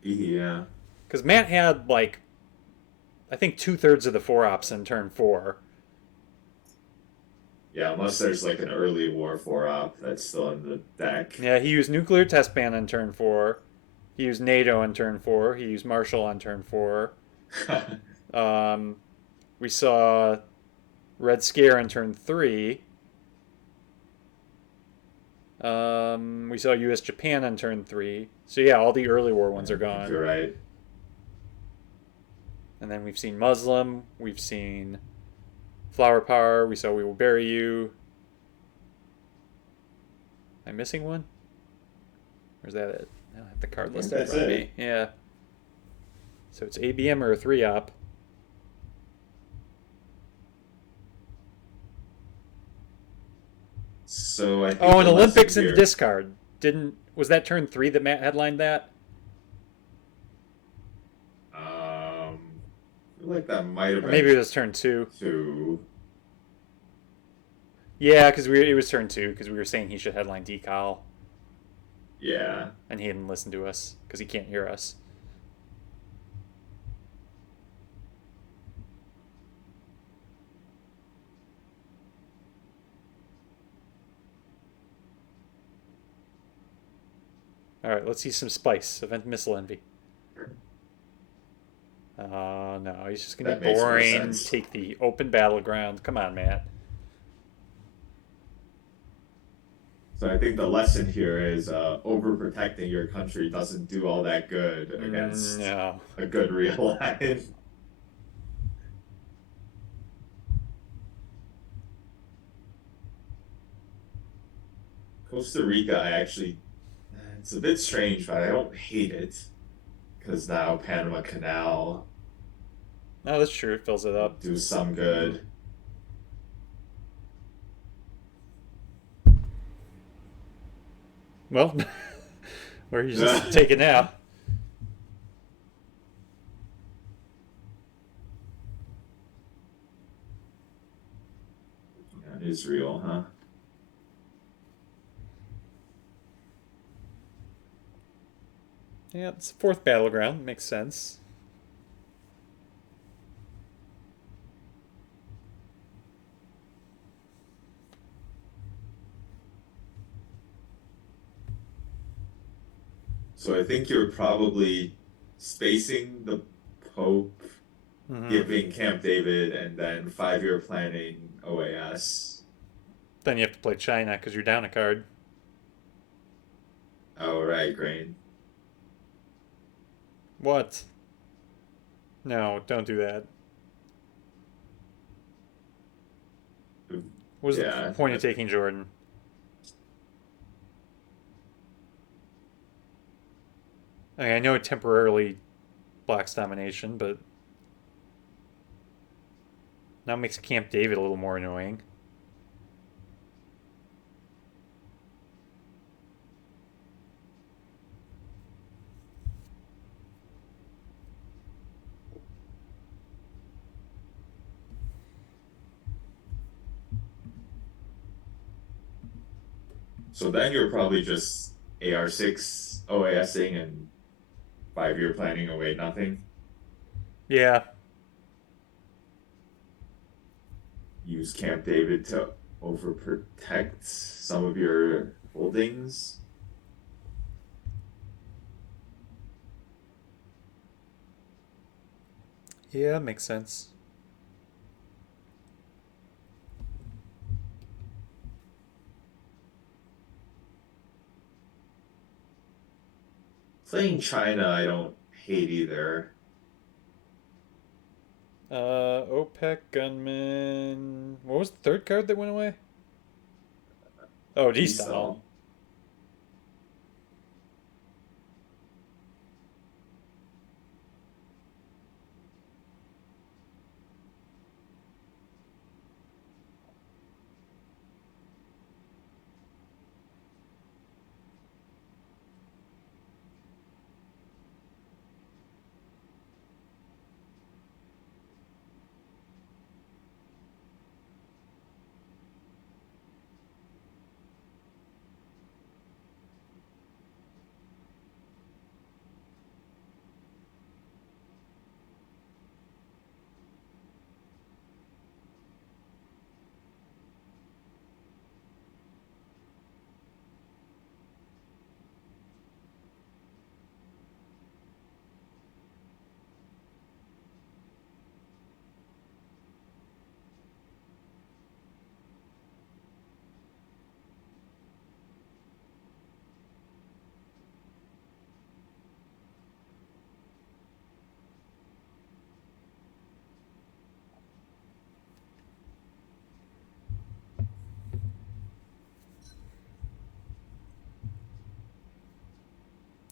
be, yeah. Because Matt had like I think 2/3 of the four ops in turn four. Yeah, unless there's like an early war 4 op that's still in the deck. Yeah, he used nuclear test ban on turn four. He used NATO on turn four. He used Marshall on turn four. Um, we saw Red Scare on turn three. We saw U.S. Japan on turn three. So yeah, all the early war ones are I think gone. you're right. And then we've seen Muslim. We've seen Flower Power. We saw We Will Bury You. Am I missing one? Or is that it? I don't have the card list in front of me. Yeah. So it's ABM or a 3-op. So I think Oh, and the lesson Olympics in the here. discard. Didn't Was that turn three that Matt headlined that? I feel like that might have Or maybe it been was turn two. two. Yeah, because it was turn two because we were saying he should headline decal, Yeah. and he didn't listen to us because he can't hear us. All right, let's see some spice. Event Missile Envy. No, he's just gonna That be makes more boring. sense. Take the open battleground. Come on, Matt. So I think the lesson here is overprotecting your country doesn't do all that good against No. a good real line. Costa Rica, I actually, it's a bit strange, but I don't hate it because now Panama Canal No, that's true. It fills it will up. do some good. Well, where he's just taking now. Israel, huh? Yeah, it's fourth battleground. Makes sense. So I think you're probably spacing the Pope, Hmm. giving Camp David, and then 5 year planning OAS. Then you have to play China because you're down a card. Oh, right, Grain. What? No, don't do that. What was the Yeah, point of taking Jordan? I mean, I know it temporarily blocks domination, but now it makes Camp David a little more annoying. so then you're probably just AR6 OASing and 5 year planning away nothing. Yeah, Use Camp David to overprotect some of your holdings. yeah, makes sense. Playing China, I don't hate either. OPEC gunman. What was the third card that went away? Oh, D style. D-Cell.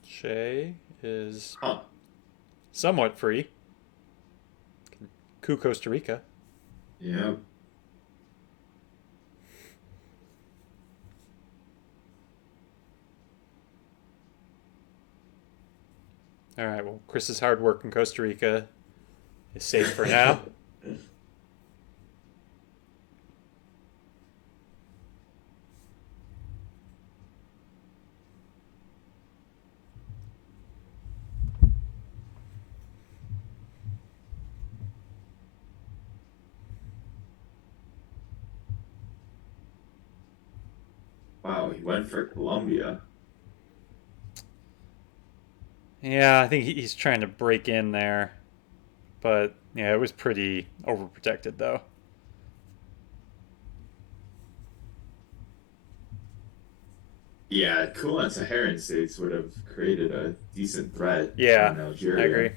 Shay is Huh. somewhat free. Coup Costa Rica. Yeah. All right, well, Chris's hard work in Costa Rica is safe for now. Wow, he went for Colombia. Yeah, I think he's trying to break in there, but yeah, it was pretty overprotected though. Yeah, cool on Saharan states would have created a decent threat Yeah, on I agree. Algeria.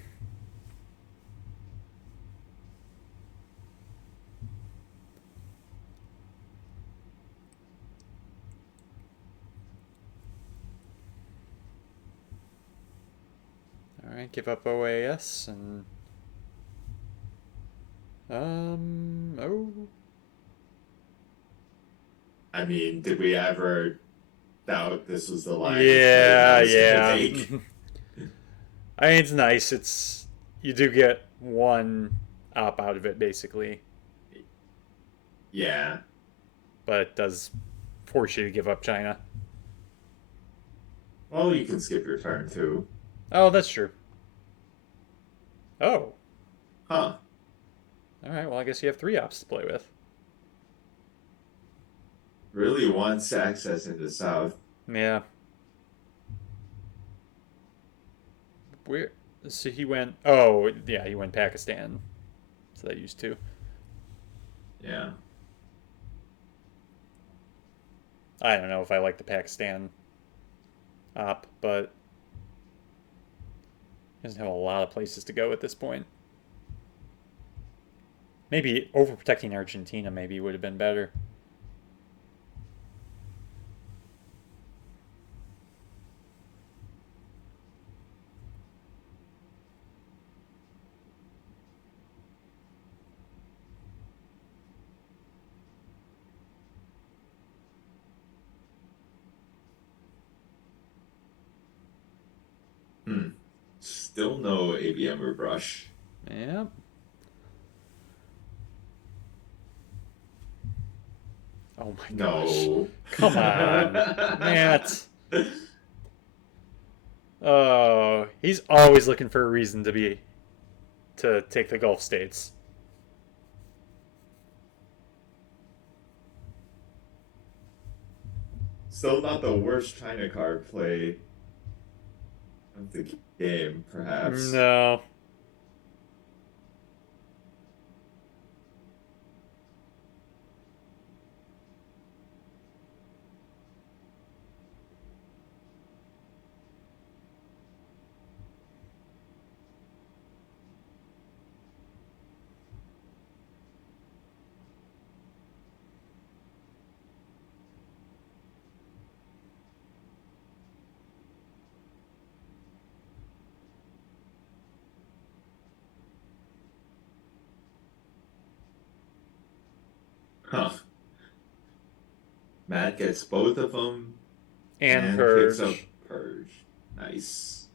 All right, give up OAS and oh I mean, did we ever doubt this was the line of play that yeah, was going to yeah. take? I mean, it's nice. It's you do get one op out of it basically, Yeah. but it does force you to give up China. Well, you can skip your turn too. Oh, that's true. Oh, Huh. all right. Well, I guess you have three ops to play with. Really wants access into South. Yeah. Where? So he went. Oh, yeah, he went Pakistan. So that used to. Yeah. I don't know if I like the Pakistan op, but he doesn't have a lot of places to go at this point. Maybe overprotecting Argentina maybe would have been better. Hmm. Still no ABM or brush. Yeah. Oh my gosh. No. Come on, Matt. Oh, he's always looking for a reason to take the Gulf states. Still not the worst China card play of the game, perhaps. No. Huh. Matt gets both of them And and picks up Purge. Purge. Nice.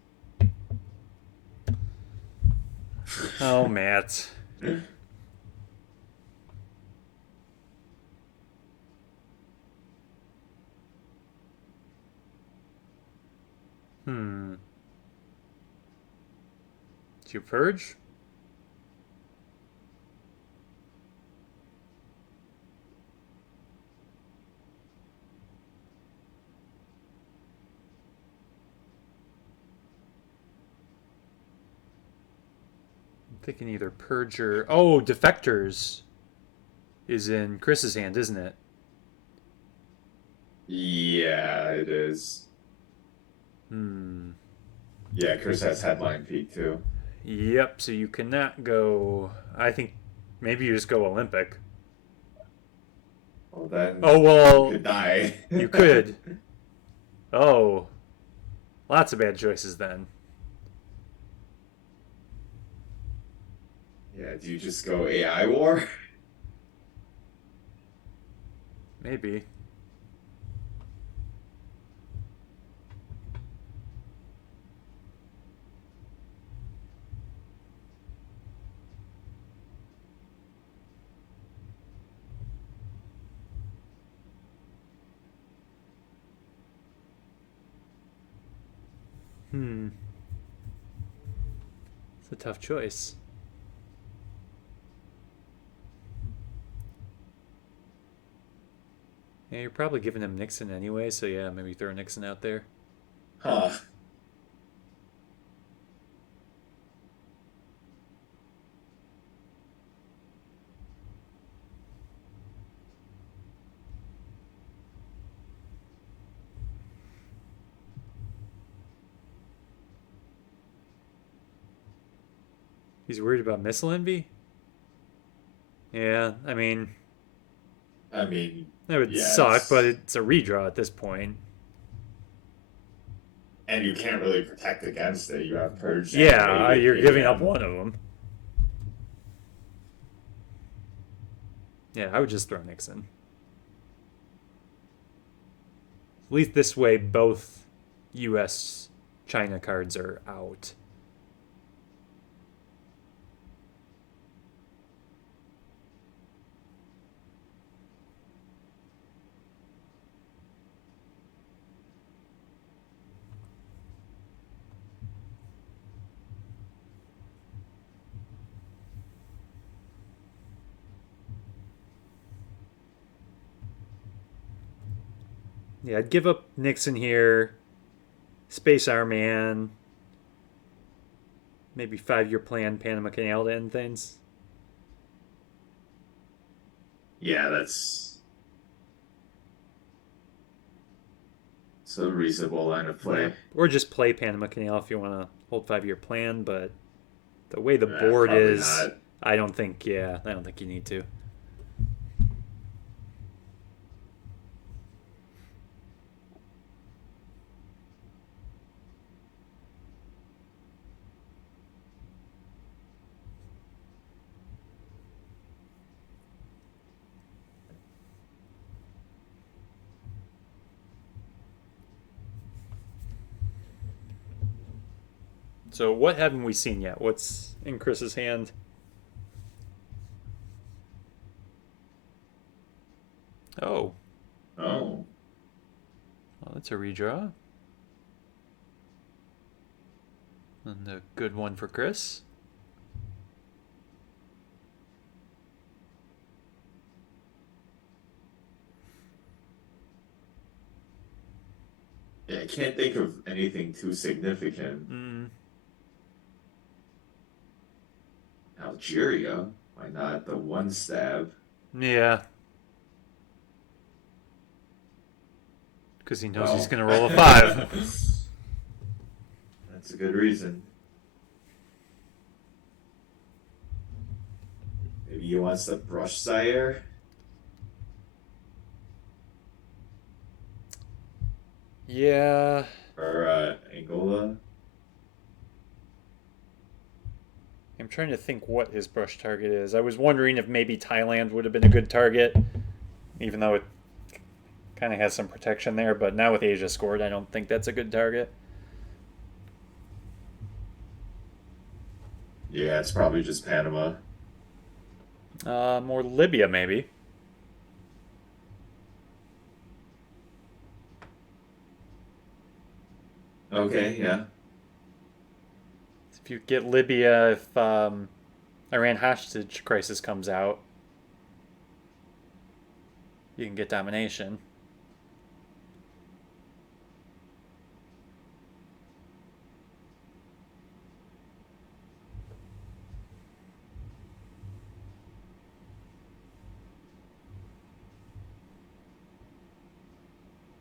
Oh, Matt. Hmm. Did you Purge? I'm thinking either Purge or. Oh, Defectors is in Chris's hand, isn't it? Yeah, it is. Hmm. Yeah, Chris has headline peak too. Yep, so you cannot go. I think maybe you just go Olympic. Well, then Oh, you well, could die. you could. Oh, lots of bad choices then. Yeah, do you just go AI war? Maybe. Hmm. It's a tough choice. Yeah, you're probably giving him Nixon anyway, so yeah, maybe throw Nixon out there. Huh. He's worried about missile envy? Yeah, I mean, I mean, that would yeah, suck, but it's it's a redraw at this point. and you can't really protect against it. You have Purge and Yeah, you're giving up ABM. one of them. Yeah, I would just throw Nixon. At least this way, both U.S. China cards are out. Yeah, I'd give up Nixon here. Space Our Man. maybe 5-year plan, Panama Canal to end things. Yeah, that's a reasonable line of Yeah, play. or just play Panama Canal if you want to hold 5-year plan. But the way the board Probably is, not. I don't think. Yeah, I don't think you need to. So what haven't we seen yet? What's in Chris's hand? Oh, Oh, well, that's a redraw. And a good one for Chris. yeah, I can't think of anything too significant. Mm, Algeria, why not the one stab? yeah, because he knows he's Well, going to roll a 5. that's a good reason. Maybe he wants the brush sire. Yeah. Or Angola. I'm trying to think what his brush target is. I was wondering if maybe Thailand would have been a good target, even though it kind of has some protection there. But now with Asia scored, I don't think that's a good target. Yeah, it's probably just Panama. More Libya, maybe. Okay, yeah. If you get Libya, if Iran hostage crisis comes out, you can get domination.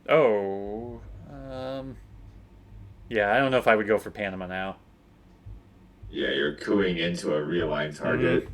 Oh, yeah. I don't know if I would go for Panama now. Yeah, you're cooing into a realigned Mm-hmm. target.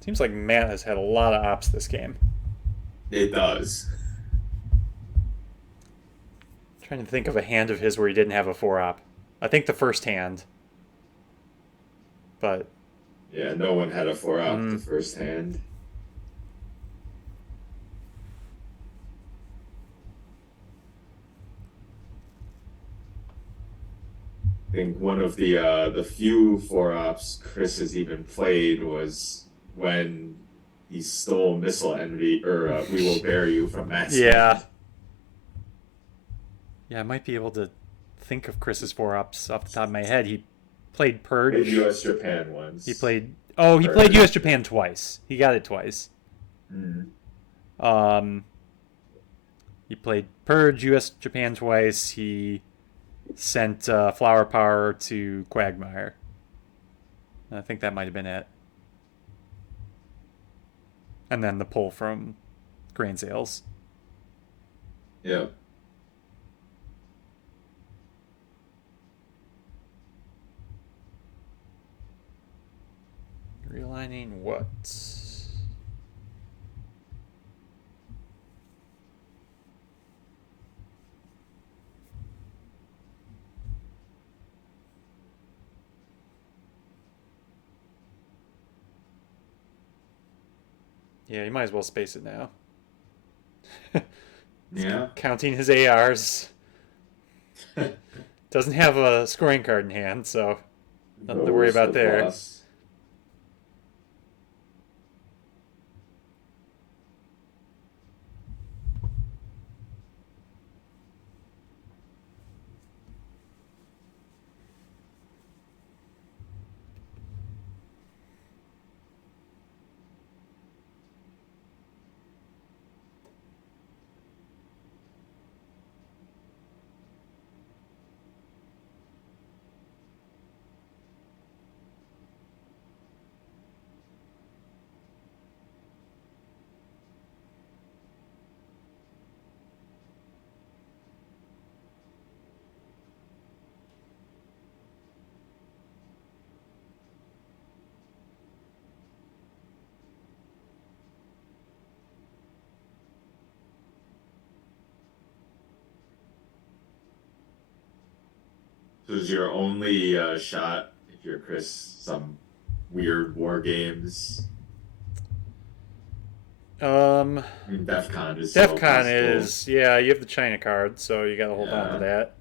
Seems like Matt has had a lot of ops this game. It does. Trying to think of a hand of his where he didn't have a 4-op. I think the first hand, but Yeah, no one had a 4-op the mm, first hand. I think one of the few 4-ops Chris has even played was when he stole Missile Envy or We Will Bear You from Matt's yeah, hand. yeah. I might be able to think of Chris's 4-ops off the top of my head. He played Played Purge. U.S. Japan He once. played. Oh, he played Or U.S. Japan twice. He got it twice. mm, Um, he played Purge U.S. Japan twice. He sent Flower Power to Quagmire. I think that might have been it. And then the pull from Grain Sales. yeah. Realigning what? Yeah, you might as well space it now. Yeah. Counting his ARs. Doesn't have a scoring card in hand, so nothing to No worry risk about of there. loss. So is your only shot, if you're Chris, some weird war games? Um, I mean, DEF CON is DEF so CON possible. is, yeah, you have the China card, so you gotta hold on to Yeah. that.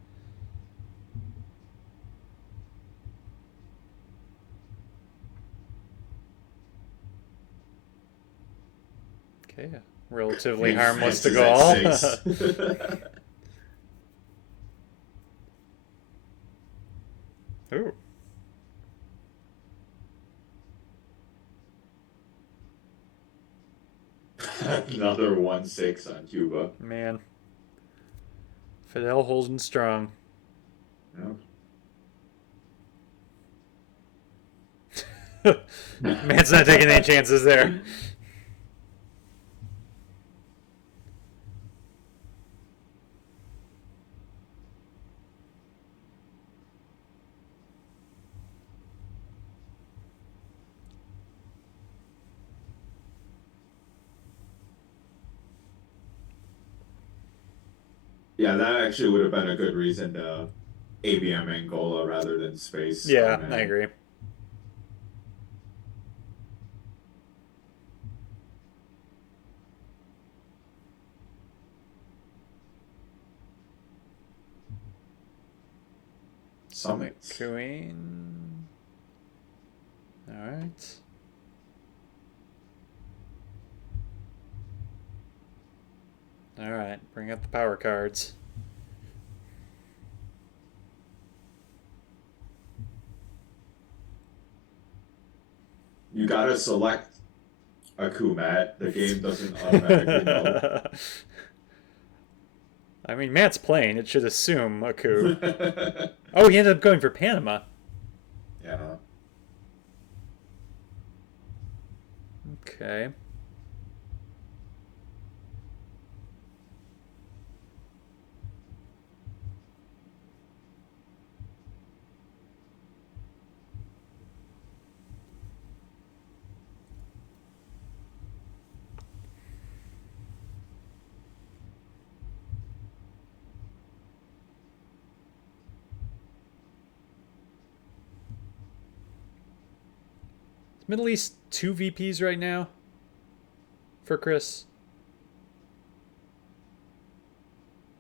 Okay, relatively And harmless France to is at Gaul. 6. Ooh, Another 1-6 on Cuba. man. Fidel holding strong. Man's not taking any chances there. Yeah, that actually would have been a good reason to ABM Angola rather than space Yeah, I Arnett. agree. Summits. Queen. All right. All right. Bring up the power cards. You gotta select a Kumat. The game doesn't automatically know. I mean, Matt's playing. It should assume a coup. Oh, he ended up going for Panama. Yeah. Okay. Is Middle East two VPs right now for Chris?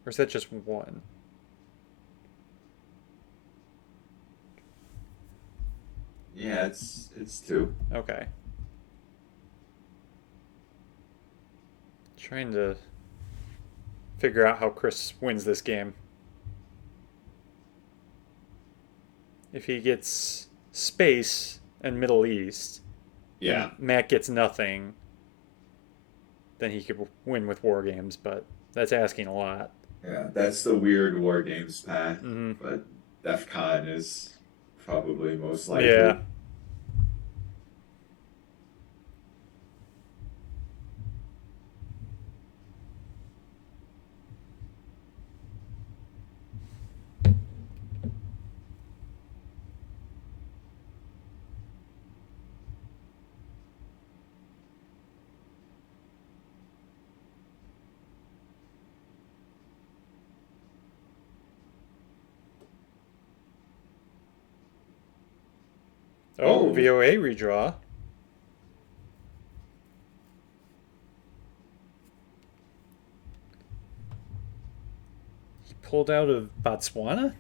Or is that just one? Yeah, it's 2. Okay. Trying to figure out how Chris wins this game. If he gets space and Middle East, Yeah. and Matt gets nothing, then he could win with War Games, but that's asking a lot. Yeah. That's the weird war games path, Mm-hmm. but DEF CON is probably most Yeah. likely. Oh, Oh, VOA redraw. He pulled out of Botswana?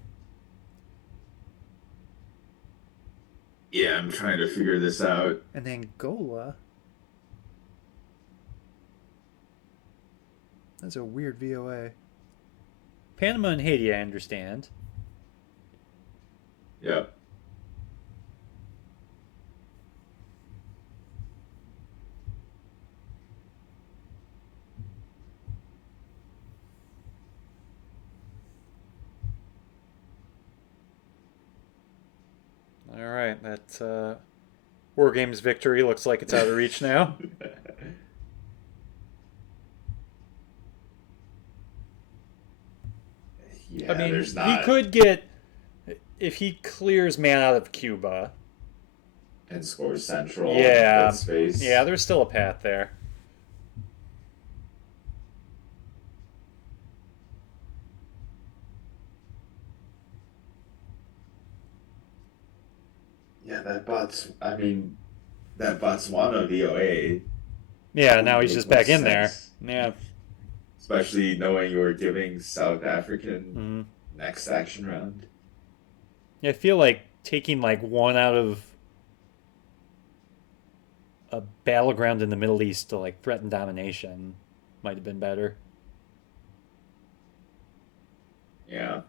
yeah, I'm trying to figure this out. And Angola? That's a weird VOA. Panama and Haiti, I understand. Yep. All right, that War Games victory looks like it's out of reach now. I Yeah, mean, there's he not. could get if he clears man out of Cuba. And scores central and Yeah, gets space. yeah, there's still a path there. Yeah, that Botswana VOA Yeah, now wouldn't he's make just much back in there. sense, Yeah. especially knowing you were giving South African Mm. next action round. Yeah, I feel like taking like one out of a battleground in the Middle East to like threaten domination might have been better. Yeah.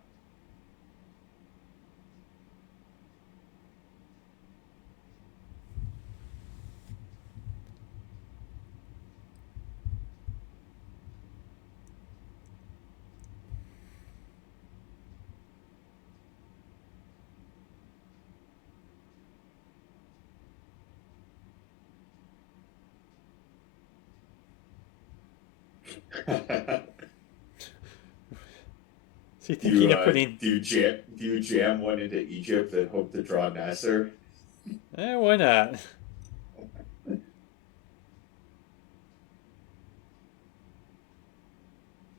Is he thinking of putting? Do you jam one into Egypt and hope to draw Nasser? Why not?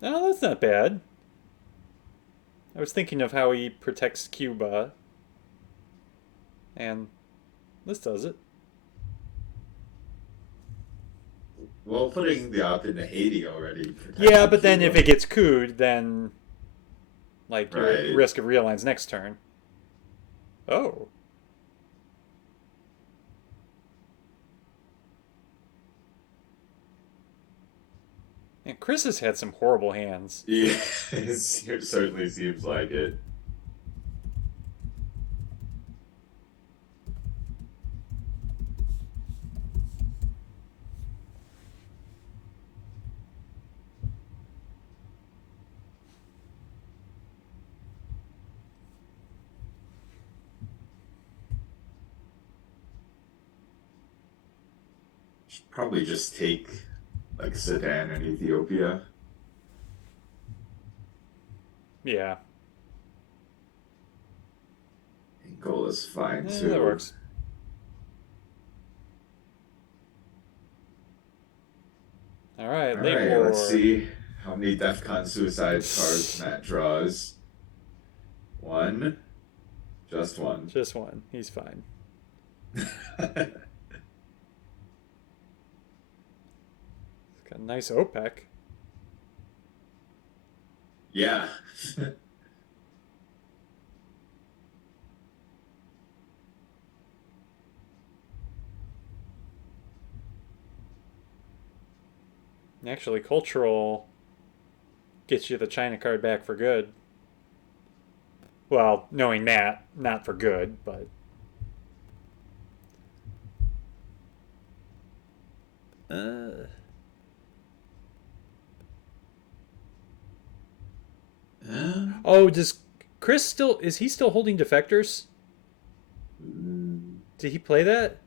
Oh, that's not bad. I was thinking of how he protects Cuba, and this does it. Well, putting the op into Haiti already Yeah, protected but then if Cuba. it gets cooed, then like you're at Right. risk of realigns next turn. Oh, and Chris has had some horrible hands. Yeah, it certainly seems like it. Should probably just take like Sudan and Ethiopia. Yeah, Angola's fine that too. works. All right, All late right, let's war. see how many DEFCON suicide cards Matt draws. One, just one. Just one. He's fine. He's got a nice OPEC. Yeah. Actually, cultural gets you the China card back for good. Well, knowing Matt, not for good, but uh, oh, does Chris still is he still holding defectors? Did he play that?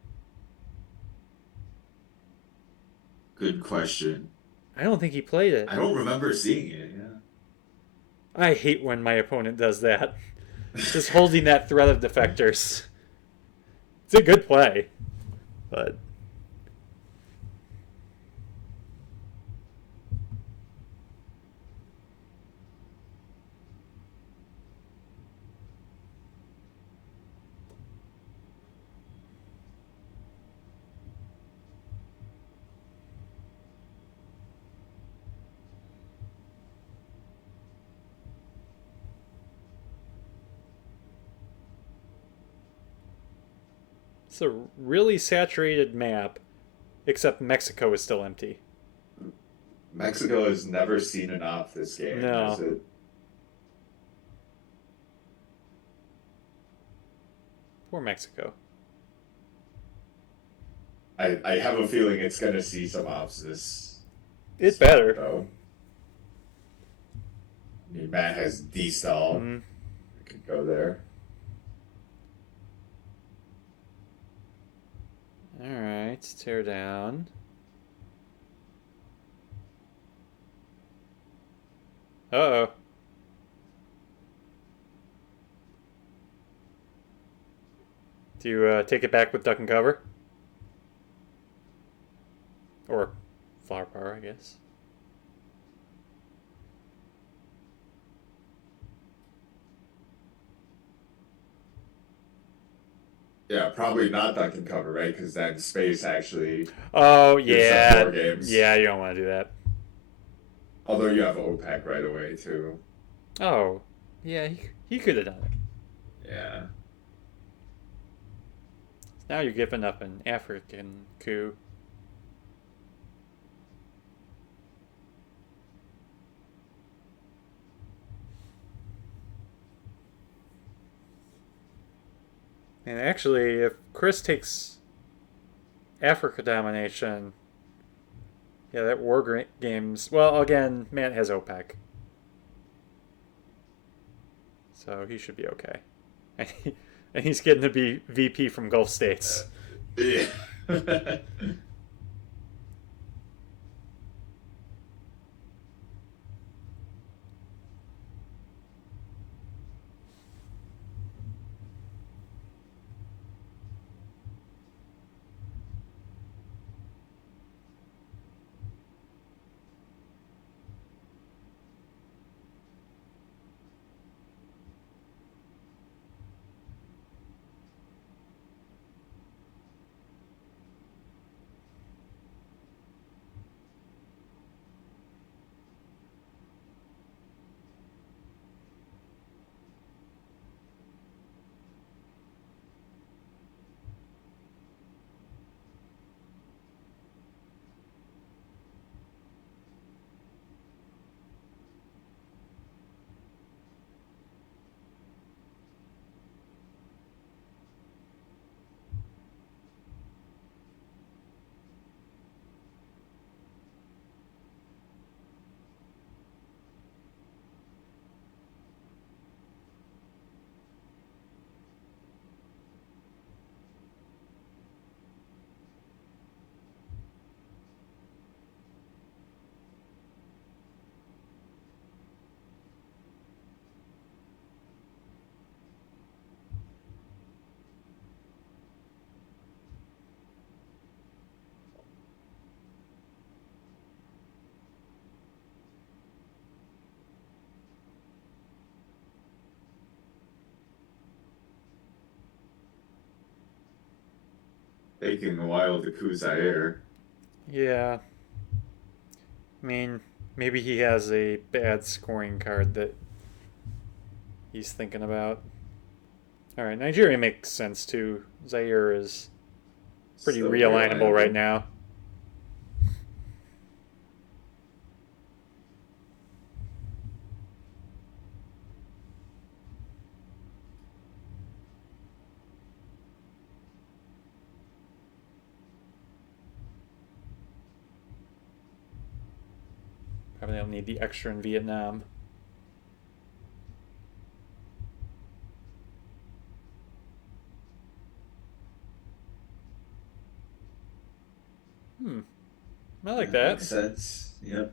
Good question. I don't think he played it. I don't remember seeing it. I hate when my opponent does that. Yeah. Just holding that threat of defectors. It's a good play, but it's a really saturated map, except Mexico is still empty. Mexico has never seen an op this game, has No. it? Poor Mexico. I have a feeling it's gonna see some ops It this round better. though. I mean, Matt has D stall. Mm. I could go there. Alright, tear down. Uh oh. Do you take it back with duck and cover? Or flower power, I guess. Yeah, probably not duck and cover, right? Because then space actually Oh gives up more yeah, games. yeah. You don't want to do that. Although you have OPEC right away too. Oh, yeah. He could have done it. Yeah. Now you're giving up an African coup. And actually, if Chris takes Africa domination, yeah, that games. Well, again, Matt has OPEC, so he should be okay. And, and he's getting to be VP from Gulf States. Yeah. Taking a while to coup Zaire. Yeah, I mean, maybe he has a bad scoring card that he's thinking about. All right, Nigeria makes sense too. Zaire is pretty Still realignable right reliable. now. Probably don't need the extra in Vietnam. Hmm, I like That that. makes sense. Yep.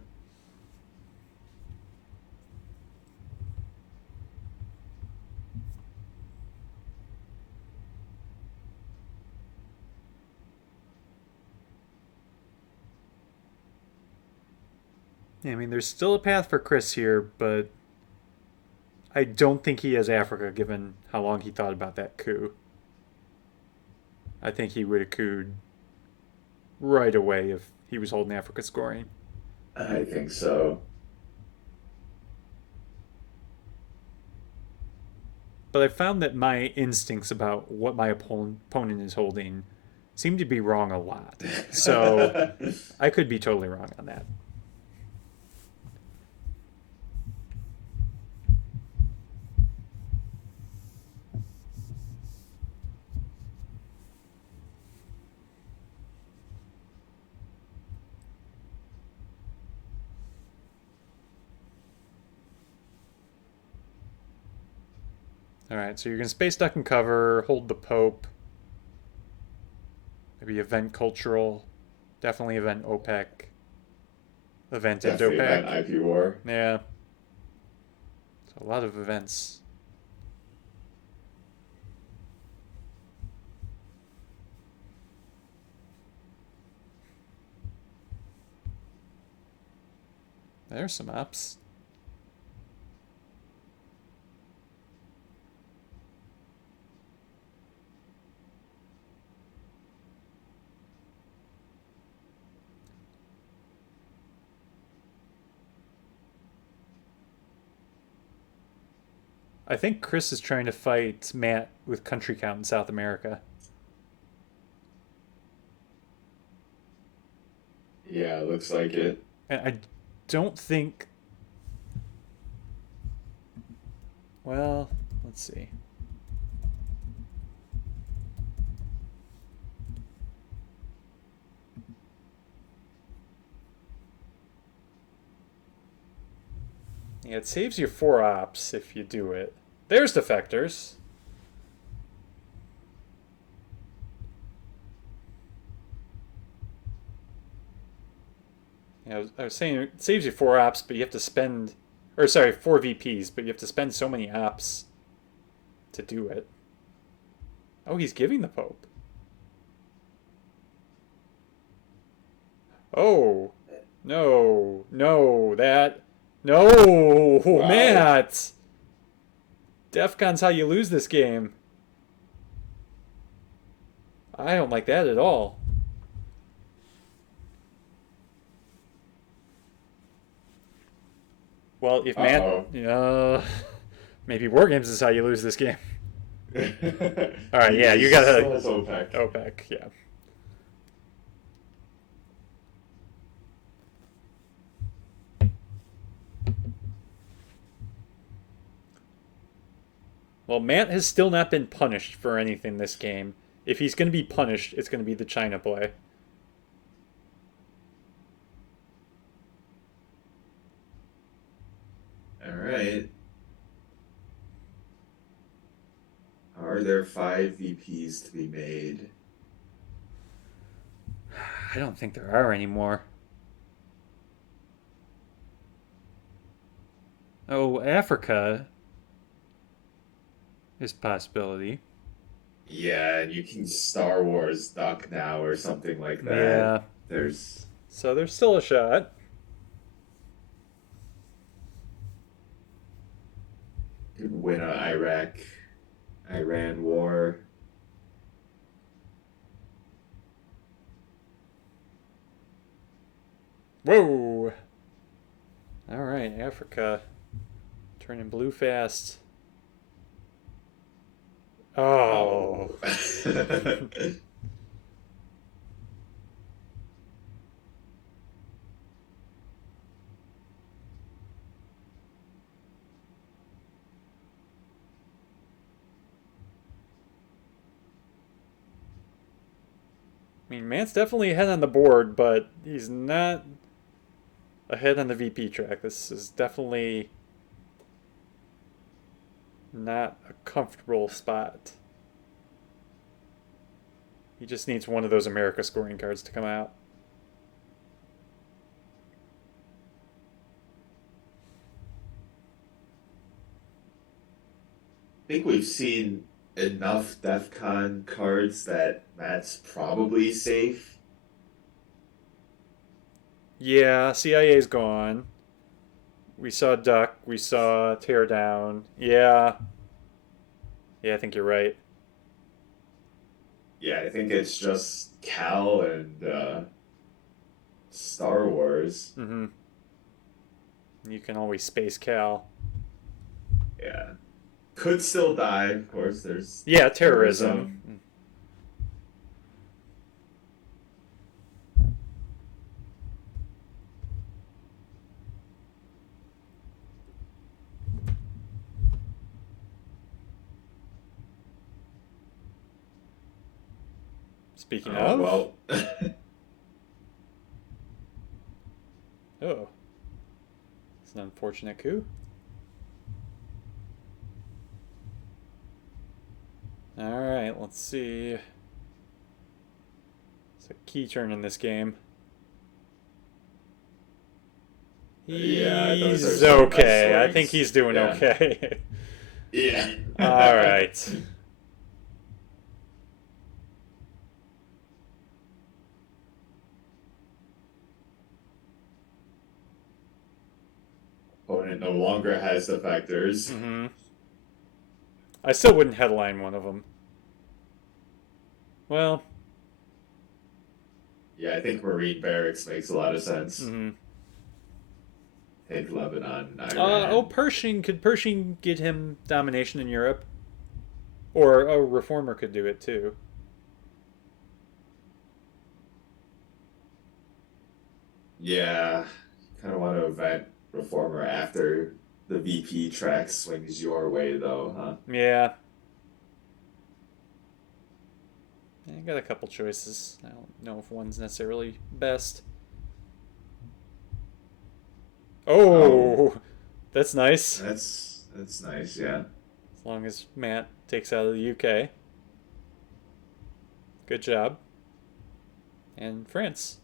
Yeah, I mean, there's still a path for Chris here, but I don't think he has Africa given how long he thought about that coup. I think he would have cooed right away if he was holding Africa scoring. I think so. But I found that my instincts about what my opponent is holding seem to be wrong a lot. So I could be totally wrong on that. All right, so you're going to space duck and cover, hold the Pope, maybe event cultural, definitely event OPEC, event and Definitely event OPEC. IP war. Yeah, so a lot of events. There's some ups. I think Chris is trying to fight Matt with country count in South America. Yeah, looks like it. And I don't think. Well, let's see. Yeah, it saves you 4 ops if you do it. There's defectors. Yeah, I was saying it saves you 4 ops, but you have to spend, or sorry, 4 VPs, but you have to spend so many ops to do it. Oh, he's giving the Pope. Oh, no, no, that, no, Wow. Matt. DEFCON's how you lose this game. I don't like that at all. Well, if Matt, Uh-oh. maybe War Games is how you lose this game. All right, yeah, He you still gotta has OPEC. OPEC, yeah. Well, Matt has still not been punished for anything this game. If he's going to be punished, it's going to be the China play. All right. Are there 5 VPs to be made? I don't think there are anymore. Oh, Africa is a possibility. Yeah, and you can Star Wars duck now or something like that. Yeah. There's So there's still a shot. could win a Iran war. Whoa. All right, Africa turning blue fast. Oh. Oh. I mean, Matt's definitely ahead on the board, but he's not ahead on the VP track. This is definitely not a comfortable spot. He just needs one of those America scoring cards to come out. think we've seen enough DEF CON cards that Matt's probably safe. Yeah, CIA's gone. We saw Duck. We saw Teardown. Yeah. Yeah, I think you're right. Yeah, I think it's just Cal and Star Wars. Mm-hmm. You can always space Cal. Yeah. Could still die, of course. There's Yeah, terrorism. terrorism. Speaking Oh, of, well. oh, it's an unfortunate coup. All right, let's see. It's a key turn in this game. Yeah, those are He's some nice okay. I think swings. he's doing Yeah. okay. Yeah. All right. Opponent no longer has the factors. Mm-hmm. I still wouldn't headline one of them. Well, Yeah, I think Marine Barracks makes a lot of sense. mm-hmm. Take Lebanon, Oh, Iran. Pershing, could Pershing get him domination in Europe? Or a reformer could do it too. Yeah, kind of want to event reformer after the VP track swings your way, though, huh? Yeah, I got a couple choices. I don't know if one's necessarily best. Oh, Oh, that's nice. that's nice. Yeah. As long as Matt takes out of the UK. Good job. And France.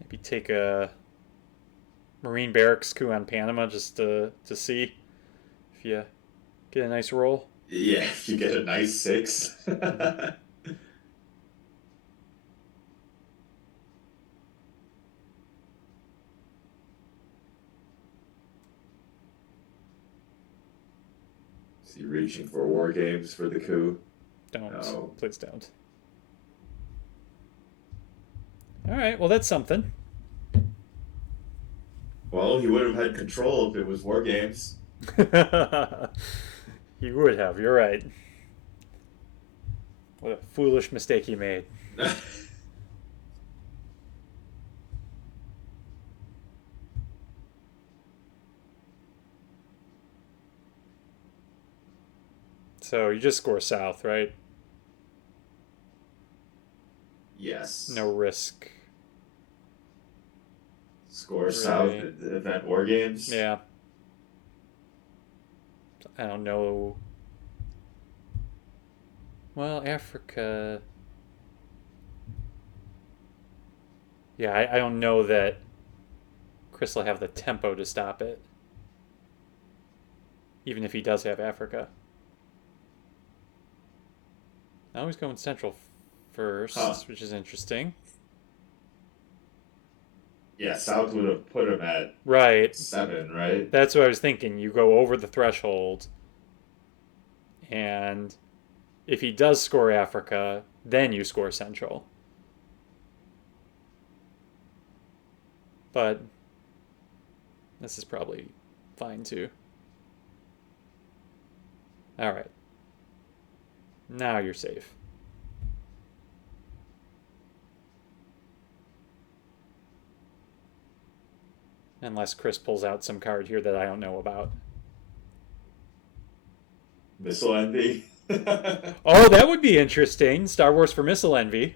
Maybe take a Marine barracks coup on Panama just to see if you get a nice roll. Yeah, if you get a nice six. Mm-hmm. Is he reaching for war games for the coup? Don't. No. Please don't. All right. Well, that's something. Well, he would have had control if it was war games. He would have. You're right. What a foolish mistake he made. So you just score south, right? Yes. No risk. Score south Really. at the event war games. Yeah. I don't know. Well, Africa. Yeah, I don't know that Chris will have the tempo to stop it, even if he does have Africa. Now he's going central Huh. first, which is interesting. Yeah, south would have put him at Right. 7, right? That's what I was thinking. You go over the threshold, and if he does score Africa, then you score central. But this is probably fine too. All right. Now you're safe. Unless Chris pulls out some card here that I don't know about. Missile envy. Oh, that would be interesting. Star Wars for Missile Envy.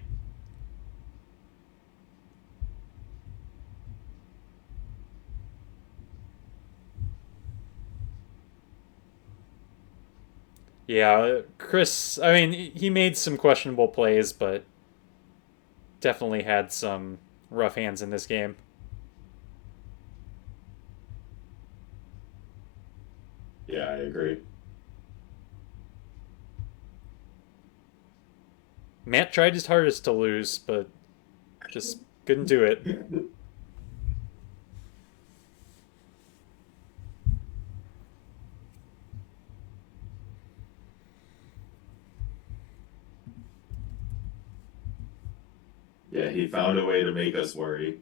Yeah, Chris, I mean, he made some questionable plays, but definitely had some rough hands in this game. Yeah, I agree. Matt tried his hardest to lose, but just couldn't do it. Yeah, he found a way to make us worry.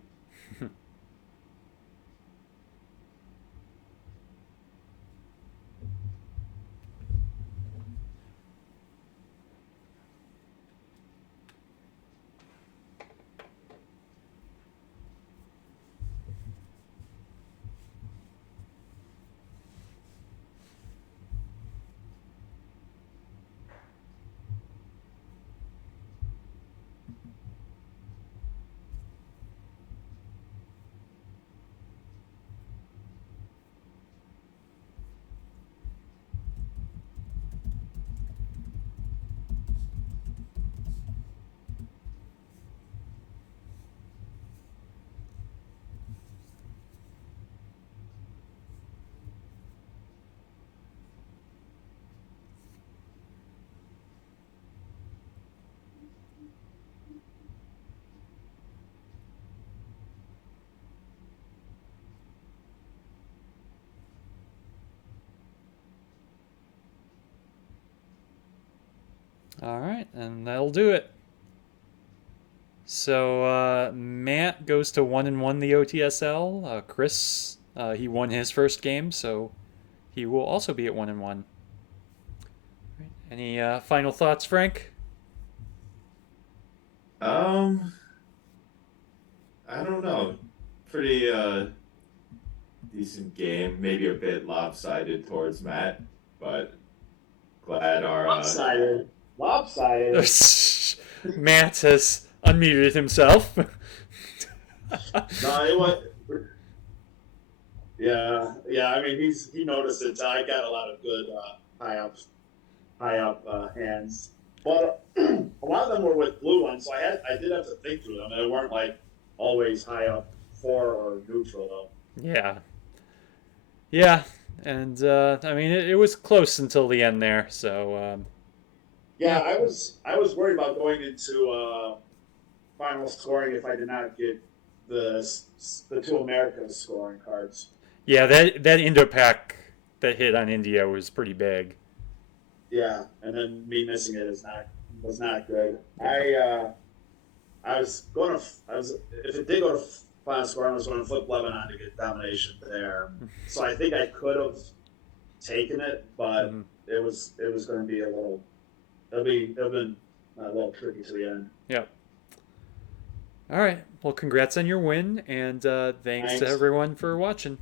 All right, and that'll do it. So Matt goes to 1-1 the OTSL. Chris, he won his first game, so he will also be at 1-1. Any final thoughts, Frank? I don't know. Pretty decent game. Maybe a bit lopsided towards Matt, but glad our Lopsided. Lopsided. Matt has unmuted himself. No, it was. Yeah. I mean, he noticed it. I got a lot of good high up hands, but a lot of them were with blue ones, so I did have to think through them. They weren't like always high up 4 or neutral though. Yeah, and I mean it was close until the end there. So Yeah, I was worried about going into final scoring if I did not get the 2 Americas scoring cards. yeah, that Indo Pack that hit on India was pretty big. Yeah, and then me missing it was not good. I was if it did go to final score, I was going to flip Lebanon to get domination there. So I think I could have taken it, but it was going to be it'll been a little tricky to the end. Yep. All right. Well, congrats on your win, and thanks to everyone for watching.